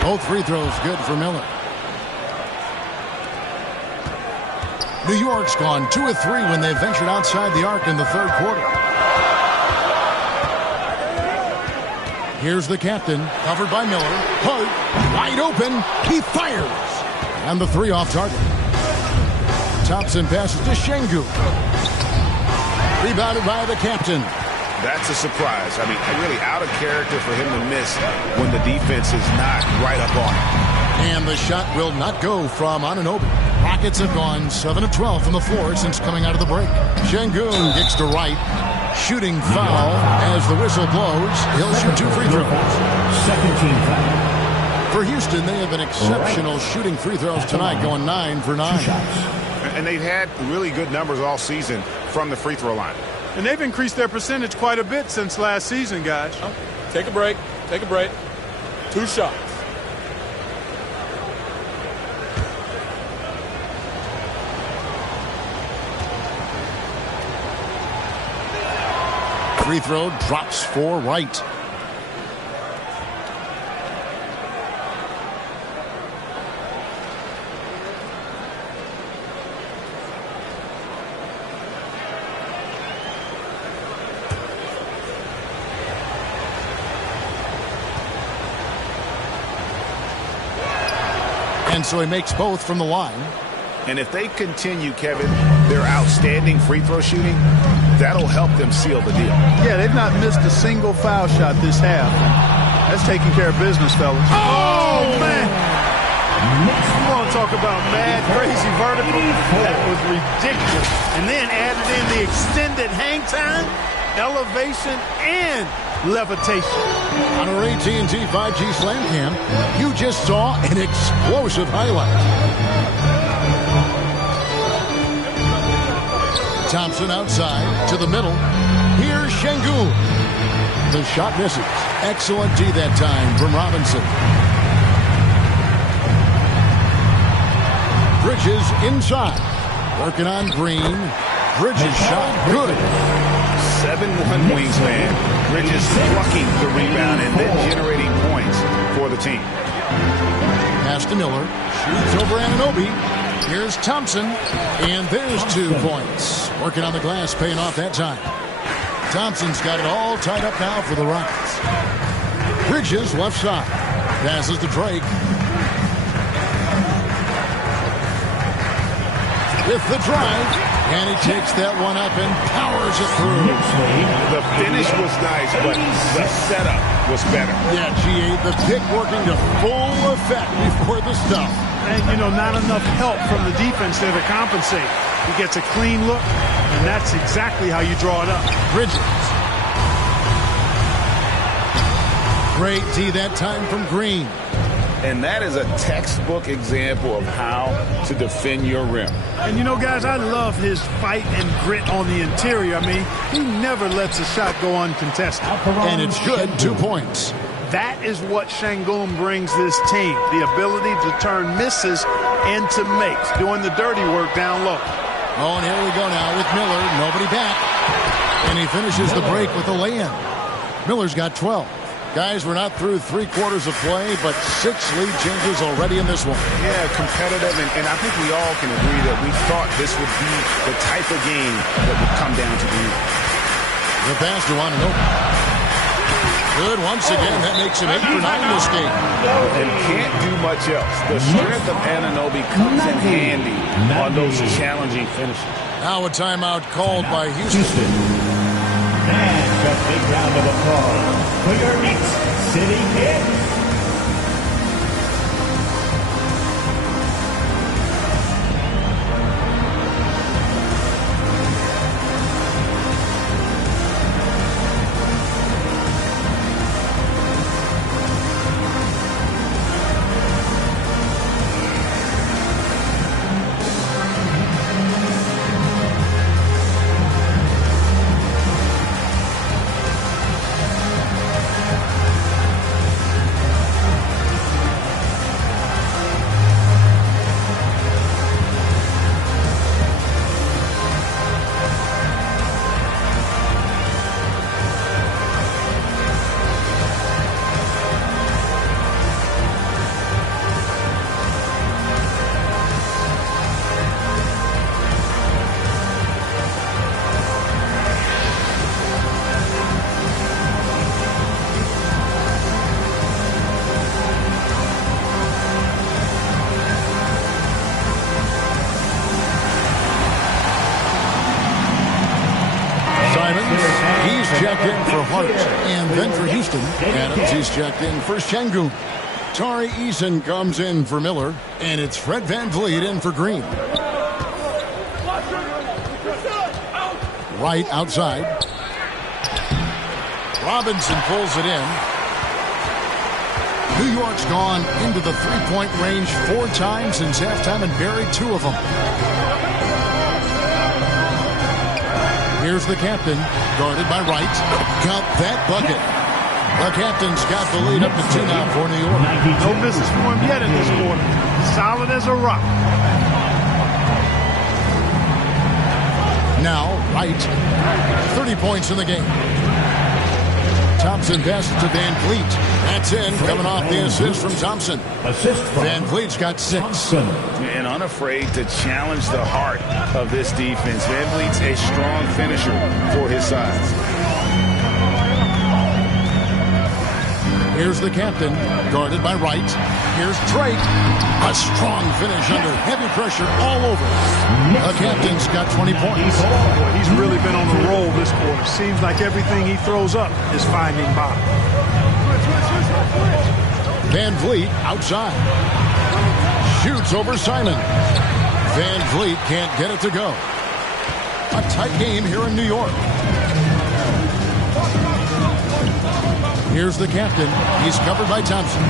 Both free throws good for Miller. New York's gone 2 of 3 when they ventured outside the arc in the third quarter. Here's the captain, covered by Miller. Hart, wide open. He fires. And the 3 off target. Thompson passes to Şengün. Rebounded by the captain. That's a surprise. I mean, really out of character for him to miss when the defense is not right up on him. And the shot will not go from Anunoby. Rockets have gone 7 of 12 from the floor since coming out of the break. Şengün kicks to right. Shooting foul as the whistle blows. He'll shoot 2 free throws. Second team foul. For Houston, they have been exceptional shooting free throws tonight, going 9 for 9. And they've had really good numbers all season from the free throw line. And they've increased their percentage quite a bit since last season, guys. Take a break. Take a break. 2 shots. Free throw drops for Wright. And so he makes both from the line. And if they continue, Kevin, their outstanding free throw shooting, that'll help them seal the deal. Yeah, they've not missed a single foul shot this half. That's taking care of business, fellas. Oh, man. You want to talk about mad, crazy vertical? That was ridiculous. And then added in the extended hang time, elevation, and levitation. On our AT&T 5G Slam Cam, you just saw an explosive highlight. Thompson outside to the middle. Here's Şengün. The shot misses. Excellent D that time from Robinson. Bridges inside. Working on Green. Bridges shot good. 7-1 wingsman. Bridges plucking the rebound and then generating points for the team. Pass to Miller. Shoots over Anunoby. Here's Thompson, and there's 2 points. Working on the glass, paying off that time. Thompson's got it all tied up now for the Rockets. Bridges left side. Passes to Drake. With the drive, and he takes that one up and powers it through. The finish was nice, but the setup was better. Yeah, G.A., the pick working to full effect before the stuff. And, you know, not enough help from the defense there to compensate. He gets a clean look, and that's exactly how you draw it up. Bridges. Great D that time from Green. And that is a textbook example of how to defend your rim. And, you know, guys, I love his fight and grit on the interior. I mean, he never lets a shot go uncontested. And it's good, 2 points. That is what Şengün brings this team, the ability to turn misses into makes, doing the dirty work down low. Oh, and here we go now with Miller, nobody back. And he finishes the break with a lay-in. Miller's got 12. Guys, we're not through 3 quarters of play, but 6 lead changes already in this one. Yeah, competitive, and I think we all can agree that we thought this would be the type of game that would come down to the end. The pass to Anunoby. Good once again. That makes him 8 for 9 this game. And can't do much else. The strength of Anunoby comes in handy on those challenging finishes. Now a timeout called by Houston. And a big round of applause for your Knicks City Kicks. He's checked in for Hart. And then for Houston, Adams, he's checked in for Şengün. Tari Eason comes in for Miller. And it's Fred VanVleet in for Green. Right outside. Robinson pulls it in. New York's gone into the three-point range 4 times since halftime and buried 2 of them. Here's the captain, guarded by Wright. Count that bucket. The captain's got the lead up to 2 now for New York. No misses for him yet in this quarter. Solid as a rock. Now, Wright, 30 points in the game. Thompson passes to VanVleet. That's in, coming off the assist from Thompson. VanVleet's got 6. And unafraid to challenge the heart of this defense. VanVleet's a strong finisher for his size. Here's the captain, guarded by Wright. Here's Drake. A strong finish under heavy pressure all over. The captain's got 20 points. He's really been on a roll this quarter. Seems like everything he throws up is finding bottom. VanVleet outside. Shoots over Simon. VanVleet can't get it to go. A tight game here in New York. Here's the captain. He's covered by Thompson.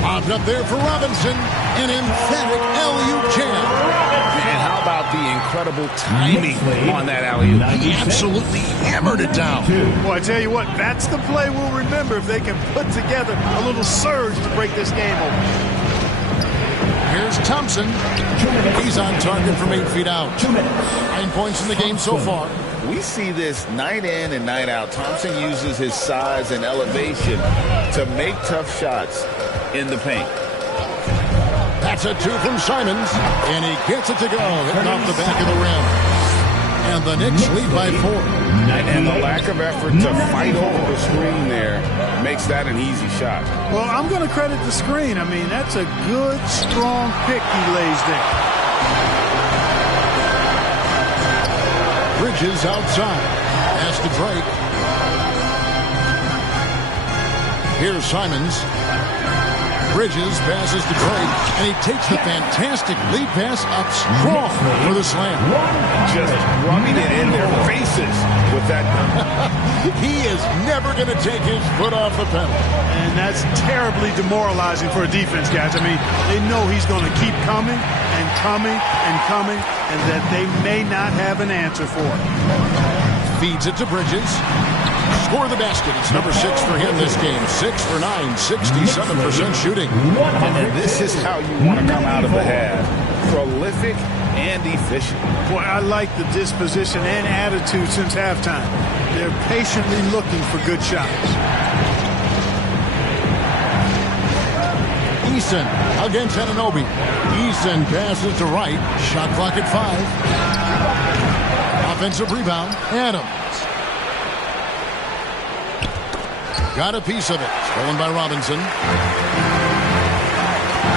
Bobbed up there for Robinson. An emphatic alley-oop jam. And how about the incredible timing on that alley-oop? He absolutely hammered it down. Well, I tell you what, that's the play we'll remember if they can put together a little surge to break this game open. Here's Thompson. He's on target from 8 feet out. 9 points in the game so far. We see this night in and night out. Thompson uses his size and elevation to make tough shots in the paint. That's a 2 from Simons, and he gets it to go, hitting off the back of the rim. And the Knicks lead by 4. And the lack of effort to fight over the screen there makes that an easy shot. Well, I'm going to credit the screen. I mean, that's a good, strong pick he lays there. Bridges outside. Pass to Drake. Here's Simons. Bridges passes to Drake, and he takes the fantastic lead pass up strong for the slam. Just rubbing it in their faces with that. He is never going to take his foot off the pedal. And that's terribly demoralizing for a defense, guys. I mean, they know he's going to keep coming and coming and coming, and that they may not have an answer for it. Feeds it to Bridges. Score the basket. It's number 6 for him this game. 6 for 9, 67% shooting. And this is how you want to come out of the half. Prolific and efficient. Boy, I like the disposition and attitude since halftime. They're patiently looking for good shots. Eason against Anunoby. Eason passes to Wright. Shot clock at 5. Offensive rebound. Adams. Got a piece of it. Stolen by Robinson.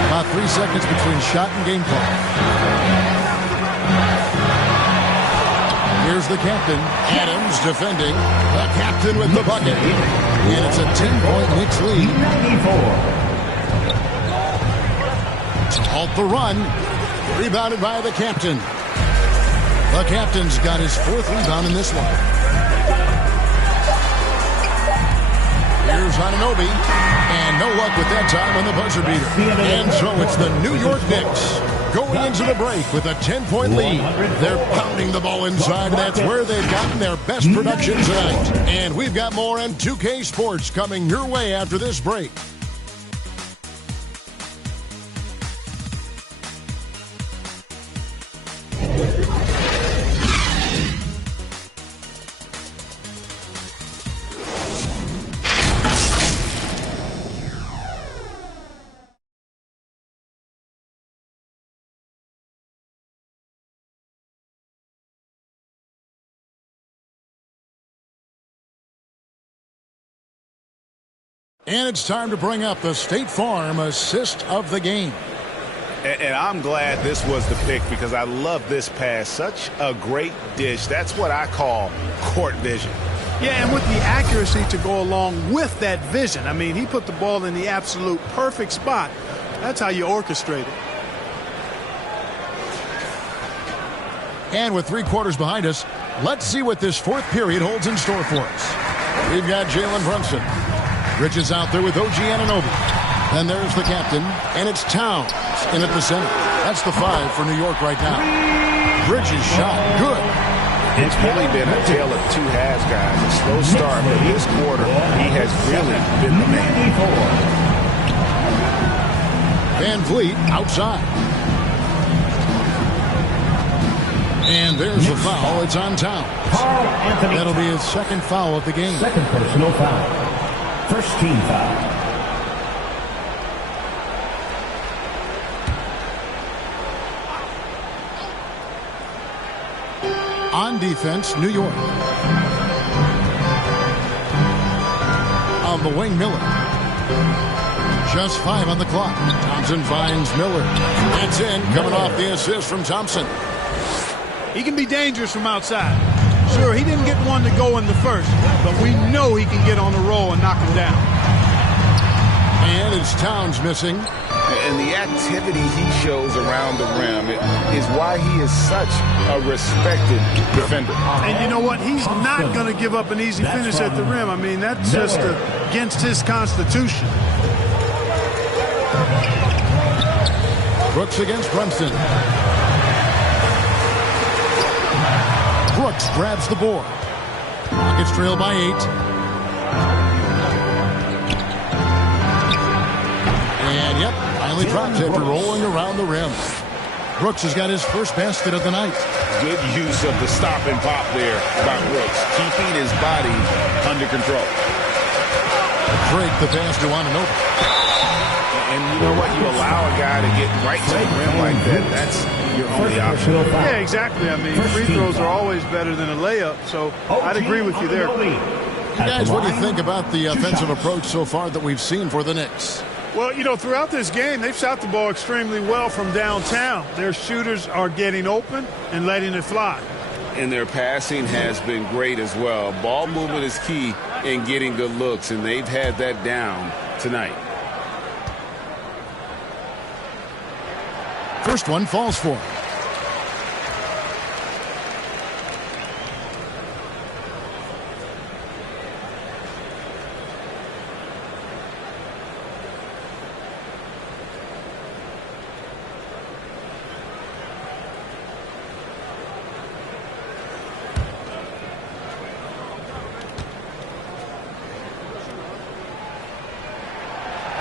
About 3 seconds between shot and game clock. Here's the captain. Adams defending. The captain with the bucket. And it's a 10-point Knicks lead. 94. Halt the run. Rebounded by the captain. The captain's got his 4th rebound in this one. Here's Anunoby, and no luck with that time on the buzzer beater. And so it's the New York Knicks going into the break with a 10-point lead. They're pounding the ball inside, and that's where they've gotten their best production tonight. And we've got more on 2K Sports coming your way after this break. And it's time to bring up the State Farm assist of the game. And I'm glad this was the pick because I love this pass. Such a great dish. That's what I call court vision. Yeah, and with the accuracy to go along with that vision. I mean, he put the ball in the absolute perfect spot. That's how you orchestrate it. And with 3 quarters behind us, let's see what this fourth period holds in store for us. We've got Jalen Brunson. Bridges out there with OG Anunoby. And there's the captain, and it's Towns in at the center. That's the 5 for New York right now. Bridges shot good. It's really been a tale of 2 halves, guys. A slow start, but this quarter, he has really been the man. Van Vliet outside. And there's the foul. It's on Towns. That'll be his second foul of the game. Second personal foul. First team foul. On defense, New York. On the wing, Miller. Just 5 on the clock. Thompson finds Miller. It's in, coming off the assist from Thompson. He can be dangerous from outside. Sure, he didn't get one to go in the first, but we know he can get on the roll and knock him down. And it's Towns missing. And the activity he shows around the rim is why he is such a respected defender. And you know what? He's not going to give up an easy finish at the rim. I mean, that's just against his constitution. Brooks against Brunson. Brooks grabs the board. Rockets trail by 8. And, yep, finally drops after rolling around the rim. Brooks has got his first basket of the night. Good use of the stop and pop there by Brooks, keeping his body under control. Drake, the pass to Anunoby. And you know what? You allow a guy to get right to the rim like that. That's your only option. Yeah, exactly. I mean, free throws are always better than a layup, so I'd agree with you there. You guys, what do you think about the offensive approach so far that we've seen for the Knicks? Well, you know, throughout this game, they've shot the ball extremely well from downtown. Their shooters are getting open and letting it fly. And their passing has been great as well. Ball movement is key in getting good looks, and they've had that down tonight. First one falls for him.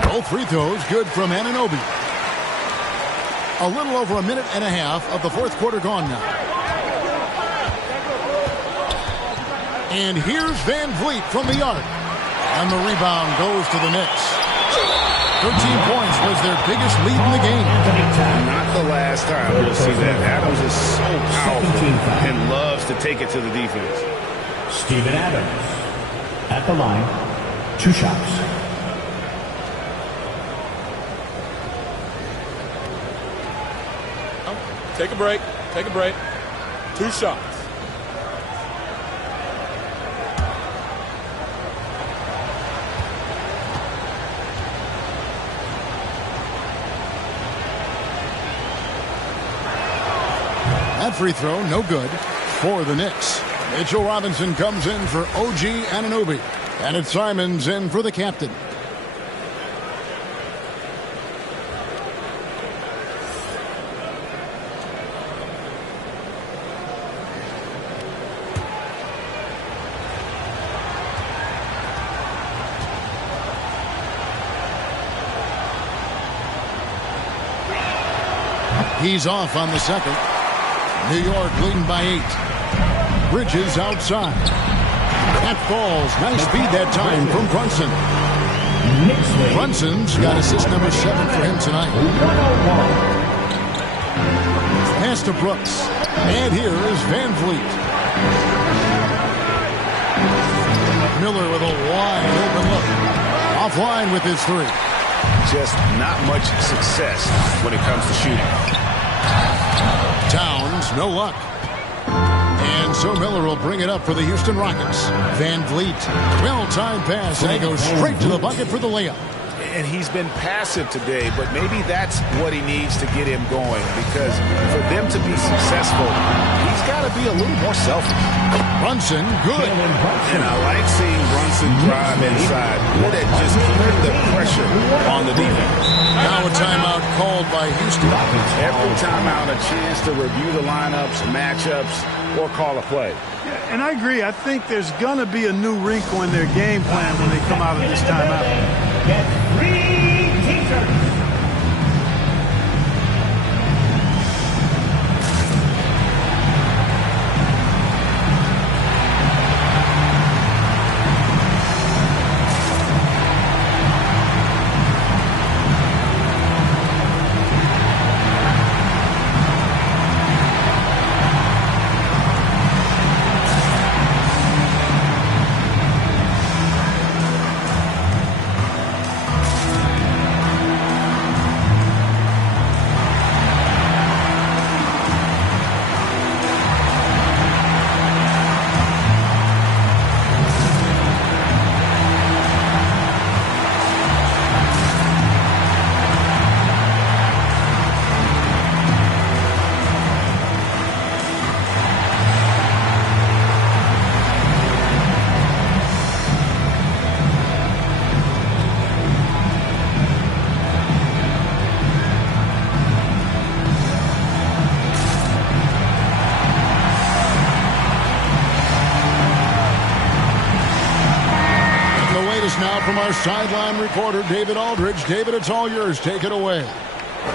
Both free throws good from Anunoby. A little over a minute and a half of the fourth quarter gone now. And here's Van Vliet from the arc. And the rebound goes to the Knicks. 13 points was their biggest lead in the game. Not the last time we'll see that. Adams is so powerful and loves to take it to the defense. Steven Adams at the line. 2 shots. Take a break. Take a break. 2 shots. That free throw, no good for the Knicks. Mitchell Robinson comes in for OG Anunoby. And it's Simons in for the captain. He's off on the second. New York leading by 8. Bridges outside. That falls. Nice feed that time from Brunson. Brunson's got assist number 7 for him tonight. Pass to Brooks. And here is Van Vliet. Miller with a wide open look. Offline with his 3. Just not much success when it comes to shooting. Towns, no luck. And so Miller will bring it up for the Houston Rockets. Van Vliet, well-timed pass, and he goes straight to the bucket for the layup. And he's been passive today, but maybe that's what he needs to get him going, because for them to be successful, he's got to be a little more selfish. Brunson, good. And I like seeing Brunson drive inside. That just cleared the pressure on the defense. Now a timeout called by Houston. Every timeout, a chance to review the lineups, matchups, or call a play. Yeah, and I agree. I think there's going to be a new wrinkle in their game plan when they come out of this timeout. Get 3 T-shirts. Now from our sideline reporter, David Aldridge. David, it's all yours. Take it away.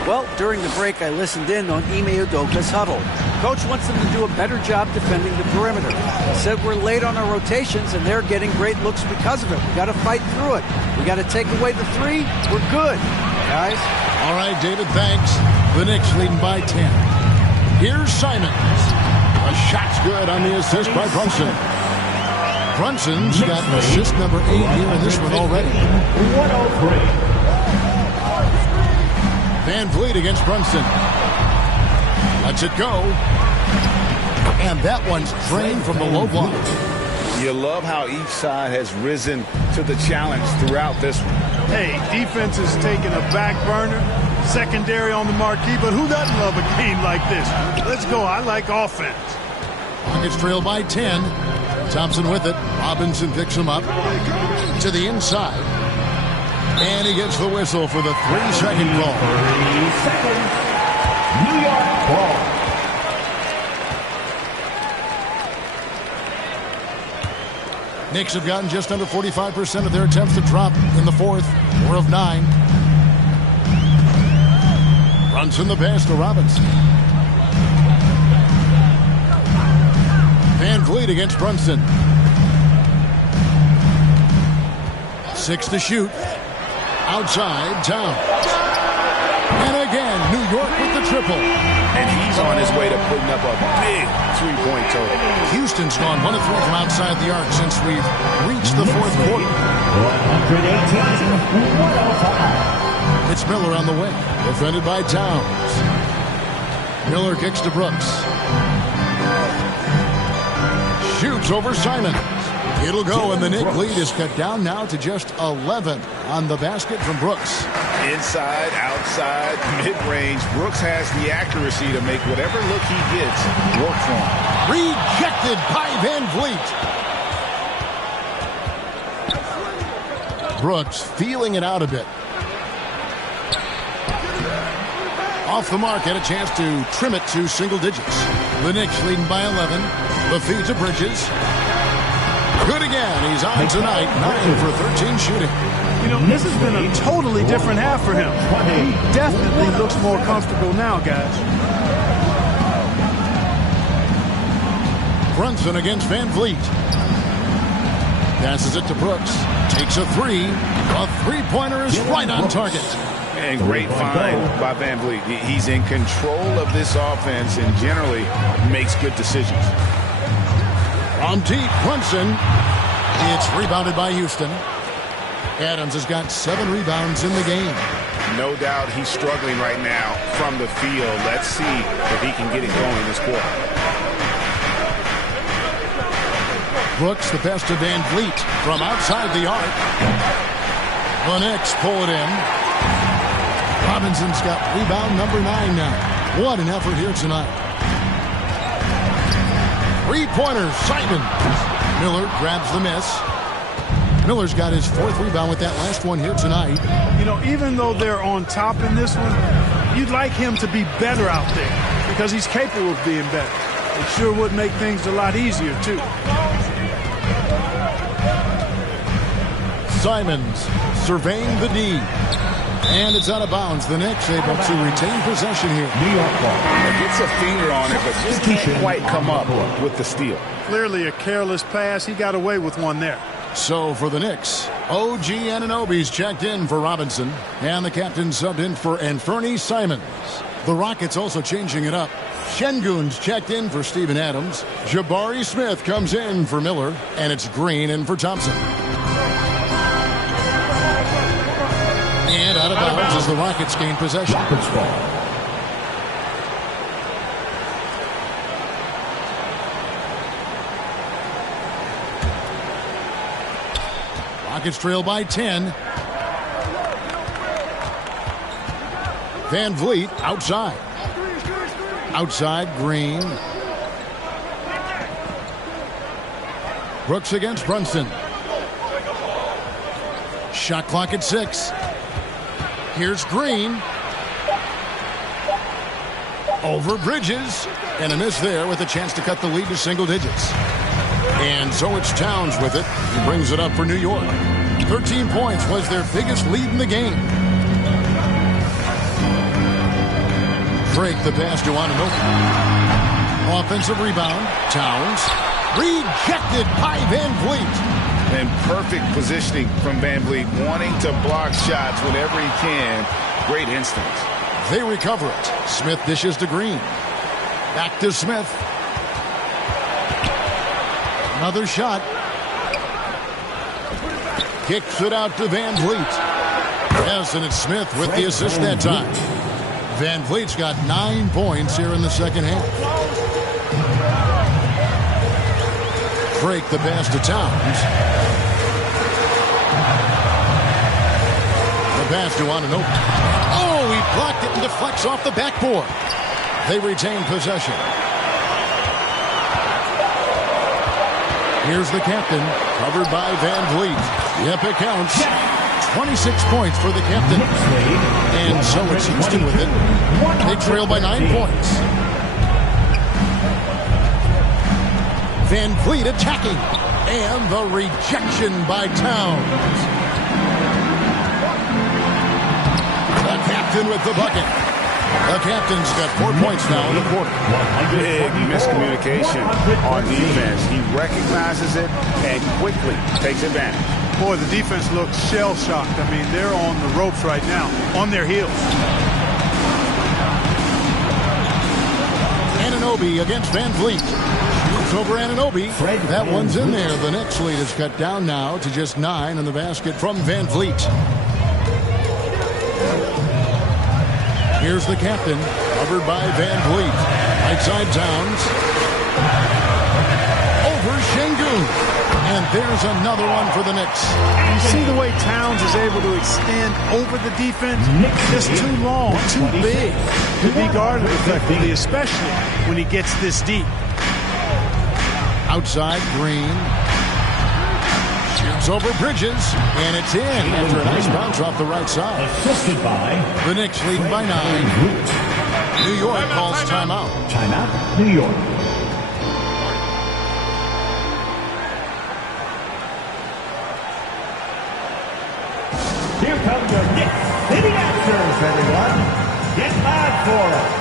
Well, during the break, I listened in on Ime Udoka's huddle. Coach wants them to do a better job defending the perimeter. He said we're late on our rotations, and they're getting great looks because of it. We got to fight through it. We got to take away the 3. We're good, guys. All right, David, thanks. The Knicks leading by 10. Here's Simons. A shot's good on the assist by Brunson. Brunson's got assist number 8 here in this one already. 103. Van Vliet against Brunson. Lets it go. And that one's drained from the low block. You love how each side has risen to the challenge throughout this one. Hey, defense is taking a back burner, secondary on the marquee, but who doesn't love a game like this? Let's go. I like offense. Rockets trail by 10. Thompson with it. Robinson picks him up to the inside. And he gets the whistle for the 3-second call. 3 seconds. New York ball. Knicks have gotten just under 45% of their attempts to drop in the 4th. 4 of 9. Brunson the pass to Robinson. Van Vliet against Brunson. 6 to shoot. Outside, Towns. And again, New York with the triple. And he's on his way to putting up a big 3-point total. Houston's gone 1 of 3 from outside the arc since we've reached the 4th quarter. 118-105. It's Miller on the wing, defended by Towns. Miller kicks to Brooks. Shoots over Simons. It'll go, and the Knicks lead is cut down now to just 11 on the basket from Brooks. Inside, outside, mid-range. Brooks has the accuracy to make whatever look he gets work for him. Rejected by Van Vliet. Brooks feeling it out a bit. Off the mark, had a chance to trim it to single digits. The Knicks leading by 11. The feed to Bridges. Good again. He's on tonight. 9 for 13 shooting. You know, this has been a totally different half for him. He definitely looks more comfortable now, guys. Brunson against Van Vliet. Passes it to Brooks. Takes a 3. A 3-pointer is right on target. And great find by Van Vliet. He's in control of this offense and generally makes good decisions. From deep, Brunson. It's rebounded by Houston. Adams has got 7 rebounds in the game. No doubt he's struggling right now from the field. Let's see if he can get it going this quarter. Brooks, the pass to Van Vliet from outside the arc. The Knicks pull it in. Robinson's got rebound number 9 now. What an effort here tonight. Three-pointer, Simon. Miller grabs the miss. Miller's got his 4th rebound with that last one here tonight. You know, even though they're on top in this one, you'd like him to be better out there because he's capable of being better. It sure would make things a lot easier, too. Simons surveying the D. And it's out of bounds. The Knicks able to retain possession here. New York ball. Gets a finger on it, but just can't quite come up with the steal. Clearly a careless pass. He got away with one there. So for the Knicks, OG Anunoby's checked in for Robinson. And the captain subbed in for Anfernee Simons. The Rockets also changing it up. Şengün's checked in for Steven Adams. Jabari Smith comes in for Miller. And it's Green in for Thompson. And out of bounds as the Rockets gain possession. Rockets ball. Rockets trail by 10. Van Vliet outside. Outside, Green. Brooks against Brunson. Shot clock at 6. Here's Green. Over Bridges. And a miss there with a chance to cut the lead to single digits. And so it's Towns with it. He brings it up for New York. 13 points was their biggest lead in the game. Drake the pass to Anunoby. Offensive rebound. Towns. Rejected by Van Vliet. And perfect positioning from Van Vliet, wanting to block shots whenever he can. Great instincts. They recover it. Smith dishes to Green. Back to Smith. Another shot. Kicks it out to Van Vliet. Yes, and it's Smith with the assist that time. Van Vliet's got 9 points here in the second half. Break the pass to Towns. The pass to Anunoby. Oh, he blocked it and deflects off the backboard. They retain possession. Here's the captain, covered by Van Vliet. Yep, it counts. 26 points for the captain. And so it's Houston with it. They trail by 9 points. Van Vliet attacking. And the rejection by Towns. The captain with the bucket. The captain's got 4 points now in the quarter. Big miscommunication on defense. He recognizes it and quickly takes advantage. Boy, the defense looks shell-shocked. I mean, they're on the ropes right now, on their heels. Anunoby against Van Vliet. Shoots over Anunoby. That one's in there. The Knicks lead is cut down now to just 9 in the basket from Van Vliet. Here's the captain, covered by Van Vliet. Right side Towns. Over Şengün. And there's another one for the Knicks. You see the way Towns is able to extend over the defense? Just too long, too big to be guarded effectively, especially when he gets this deep. Outside, Green. Shoots over Bridges, and it's in after a nice bounce off the right side. Assisted by the Knicks lead by 9. New York calls timeout. Timeout, New York. Here come your Knicks City answers, everyone. Get live for them.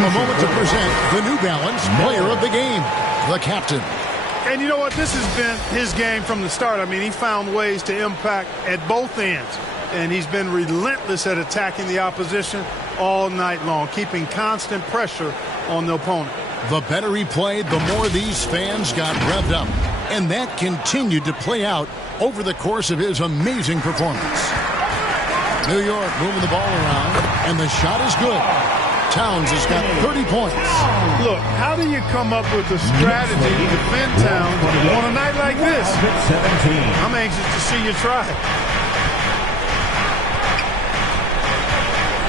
A moment to present the New Balance Player of the Game, the captain. And you know what? This has been his game from the start. I mean, he found ways to impact at both ends. And he's been relentless at attacking the opposition all night long, keeping constant pressure on the opponent. The better he played, the more these fans got revved up. And that continued to play out over the course of his amazing performance. New York moving the ball around, and the shot is good. Towns has got 30 points. Look, how do you come up with a strategy to defend Towns on a night like this? I'm anxious to see you try it.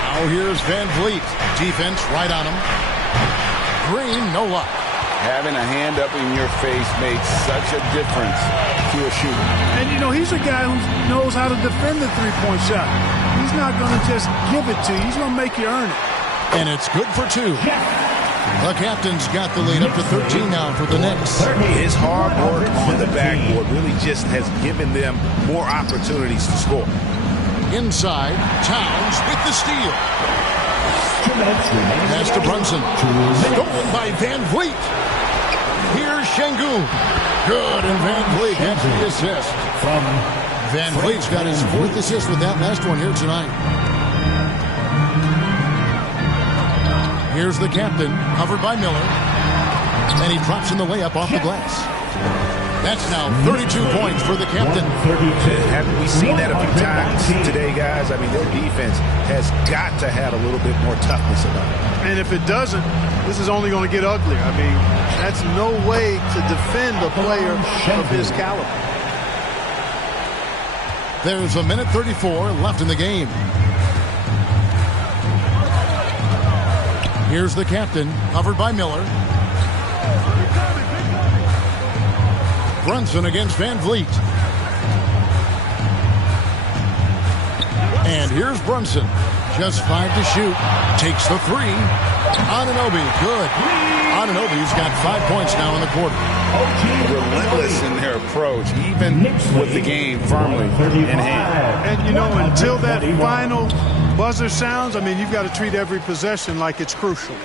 Now here's Van Vliet. Defense right on him. Green, no luck. Having a hand up in your face makes such a difference to a shooter. And, you know, he's a guy who knows how to defend the three-point shot. He's not going to just give it to you. He's going to make you earn it. And it's good for two. The captain's got the lead up to 13 now for the Knicks. His hard work on the backboard really just has given them more opportunities to score. Inside, Towns with the steal. Pass to Brunson. Stolen by Van Vliet. Here's Şengün. Good, and Van Vliet gets the assist. Van Vliet's got his 4th assist with that last one here tonight. Here's the captain, covered by Miller. And he drops in the layup off the glass. That's now 32 points for the captain. Haven't we seen that a few times today, guys? I mean, their defense has got to have a little bit more toughness about it. And if it doesn't, this is only going to get uglier. I mean, that's no way to defend a player of his caliber. There's a minute 34 left in the game. Here's the captain, covered by Miller. Brunson against Van Vliet. And here's Brunson. Just 5 to shoot. Takes the 3. Anunoby, good. Anunoby's got 5 points now in the quarter. Relentless in their approach, even with the game firmly in hand. And, you know, until that final buzzer sounds, I mean, you've got to treat every possession like it's crucial.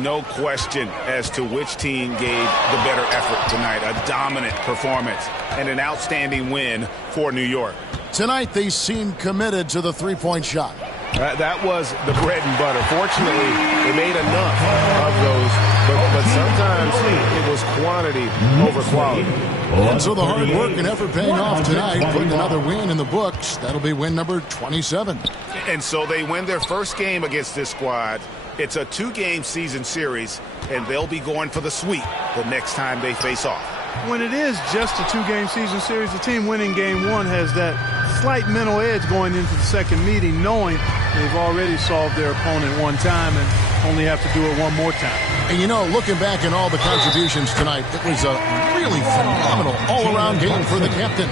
No question as to which team gave the better effort tonight. A dominant performance and an outstanding win for New York. Tonight, they seem committed to the three-point shot. That was the bread and butter. Fortunately, they made enough of those, but sometimes it was quantity over quality. And so the hard work and effort paying off tonight, putting another win in the books. That'll be win number 27. And so they win their first game against this squad. It's a 2-game season series, and they'll be going for the sweep the next time they face off. When it is just a 2-game season series, the team winning game 1 has that slight mental edge going into the second meeting, knowing they've already solved their opponent one time and only have to do it one more time. And, you know, looking back at all the contributions tonight, it was a really phenomenal all-around game for the captain.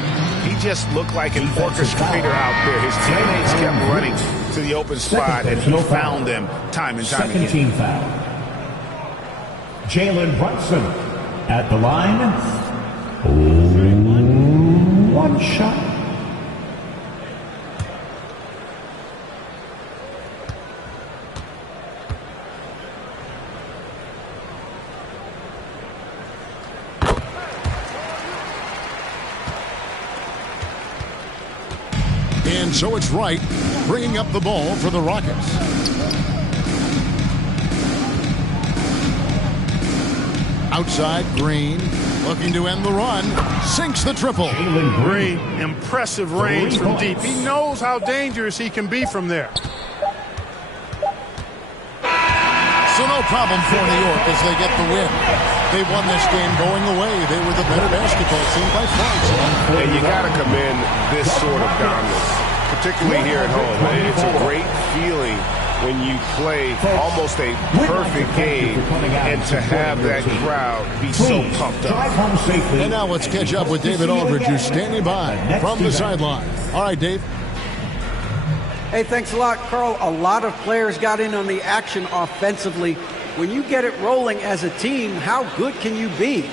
He just looked like an orchestrator out there. His teammates kept running to the open spot, and he found them time and time again. Team foul. Jalen Brunson at the line. 1 shot. And so it's Wright bringing up the ball for the Rockets. Outside, Green looking to end the run. Sinks the triple. Green, impressive range from deep. He knows how dangerous he can be from there. So no problem for New York as they get the win. They won this game going away. They were the better basketball team by far. And you got to commend this sort of dominance, particularly here at home. It's a great feeling when you play almost a perfect game and to have that crowd be so pumped up. And now let's catch up with David Aldridge, who's standing by from the sideline. All right, Dave. Hey, thanks a lot, Carl. A lot of players got in on the action offensively. When you get it rolling as a team, how good can you be?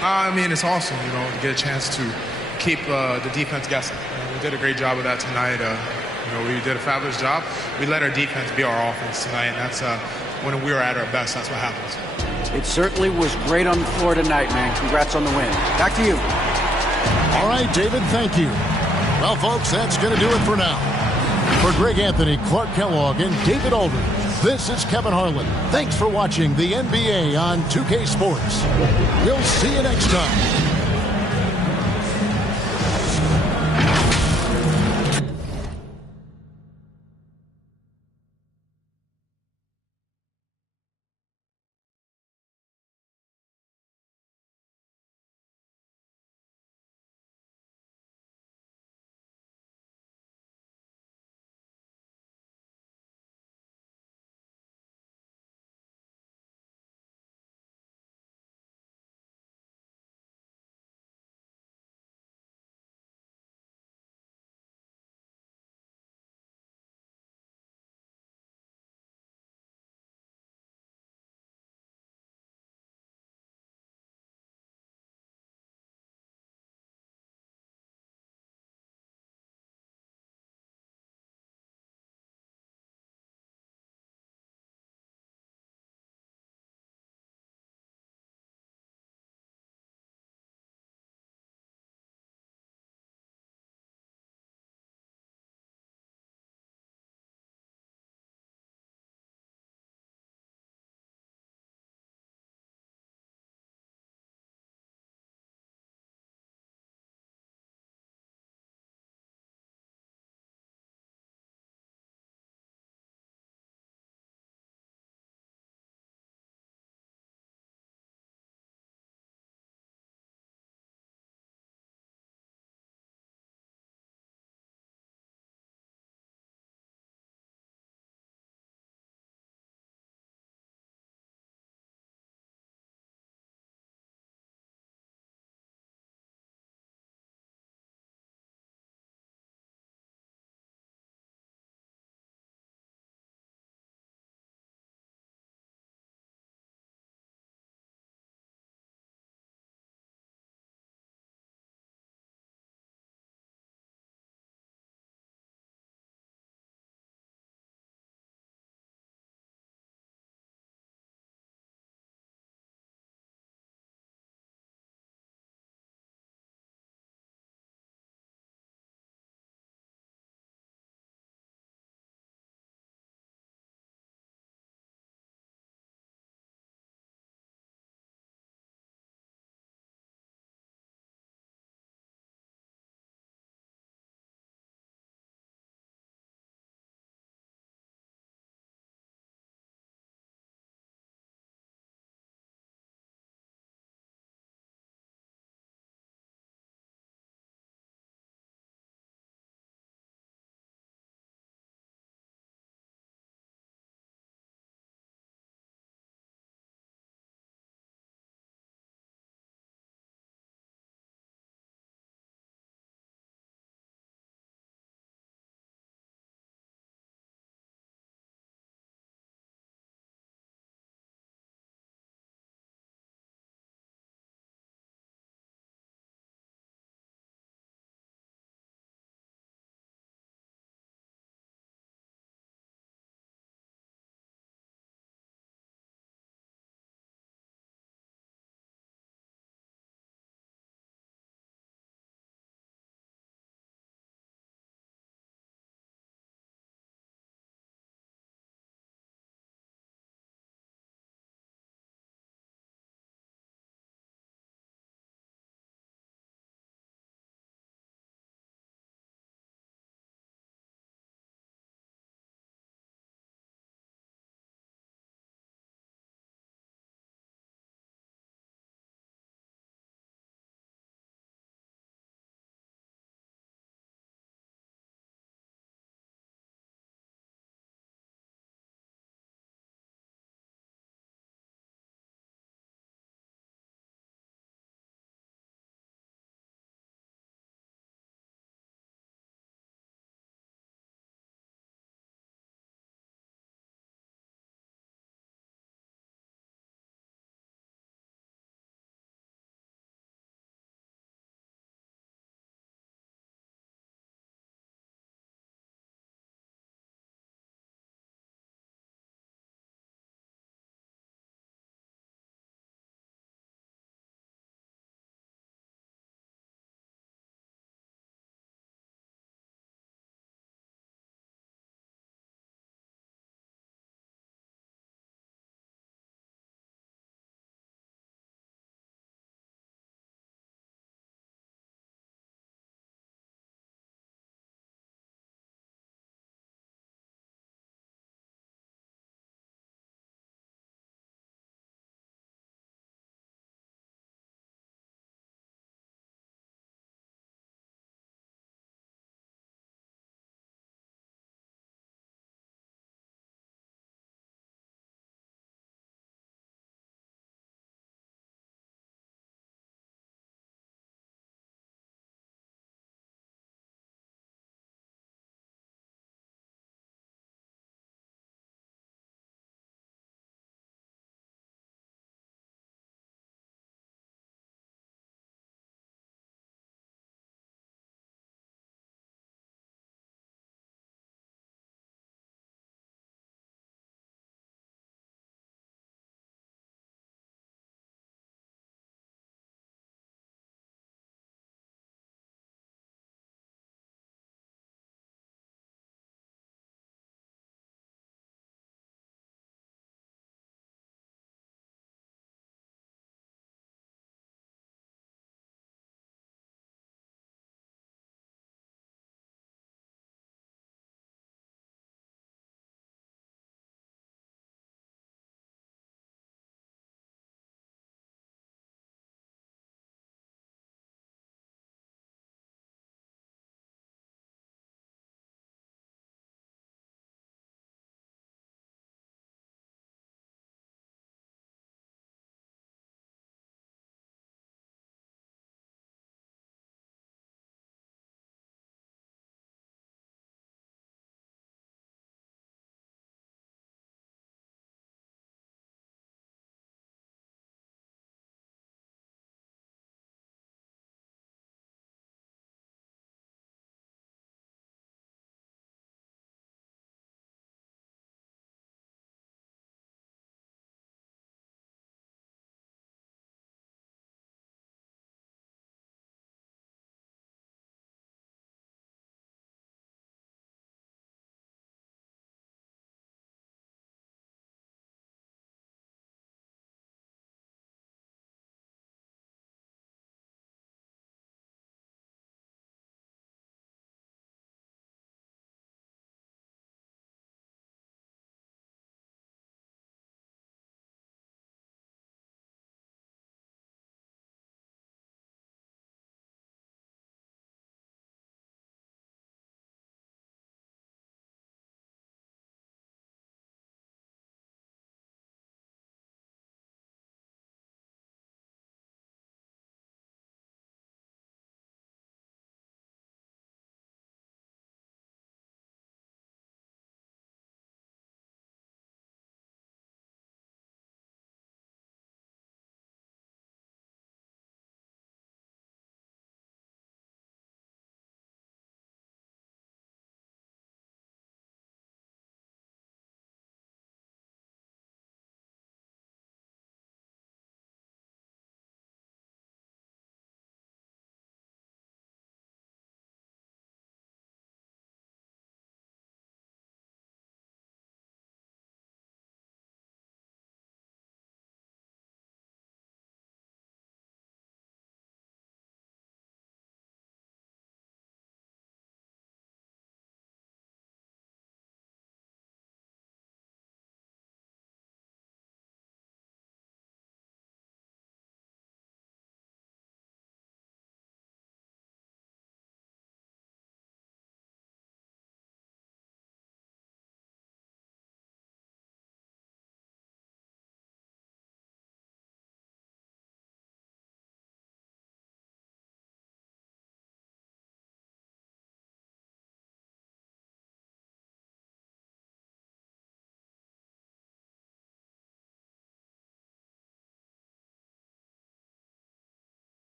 I mean, it's awesome, you know, to get a chance to keep the defense guessing. We did a great job of that tonight. We did a fabulous job. We let our defense be our offense tonight, and when we are at our best, that's what happens. It certainly was great on the floor tonight, man. Congrats on the win. Back to you. All right, David, thank you. Well, folks, that's going to do it for now. For Greg Anthony, Clark Kellogg, and David Aldridge, this is Kevin Harlan. Thanks for watching the NBA on 2K Sports. We'll see you next time.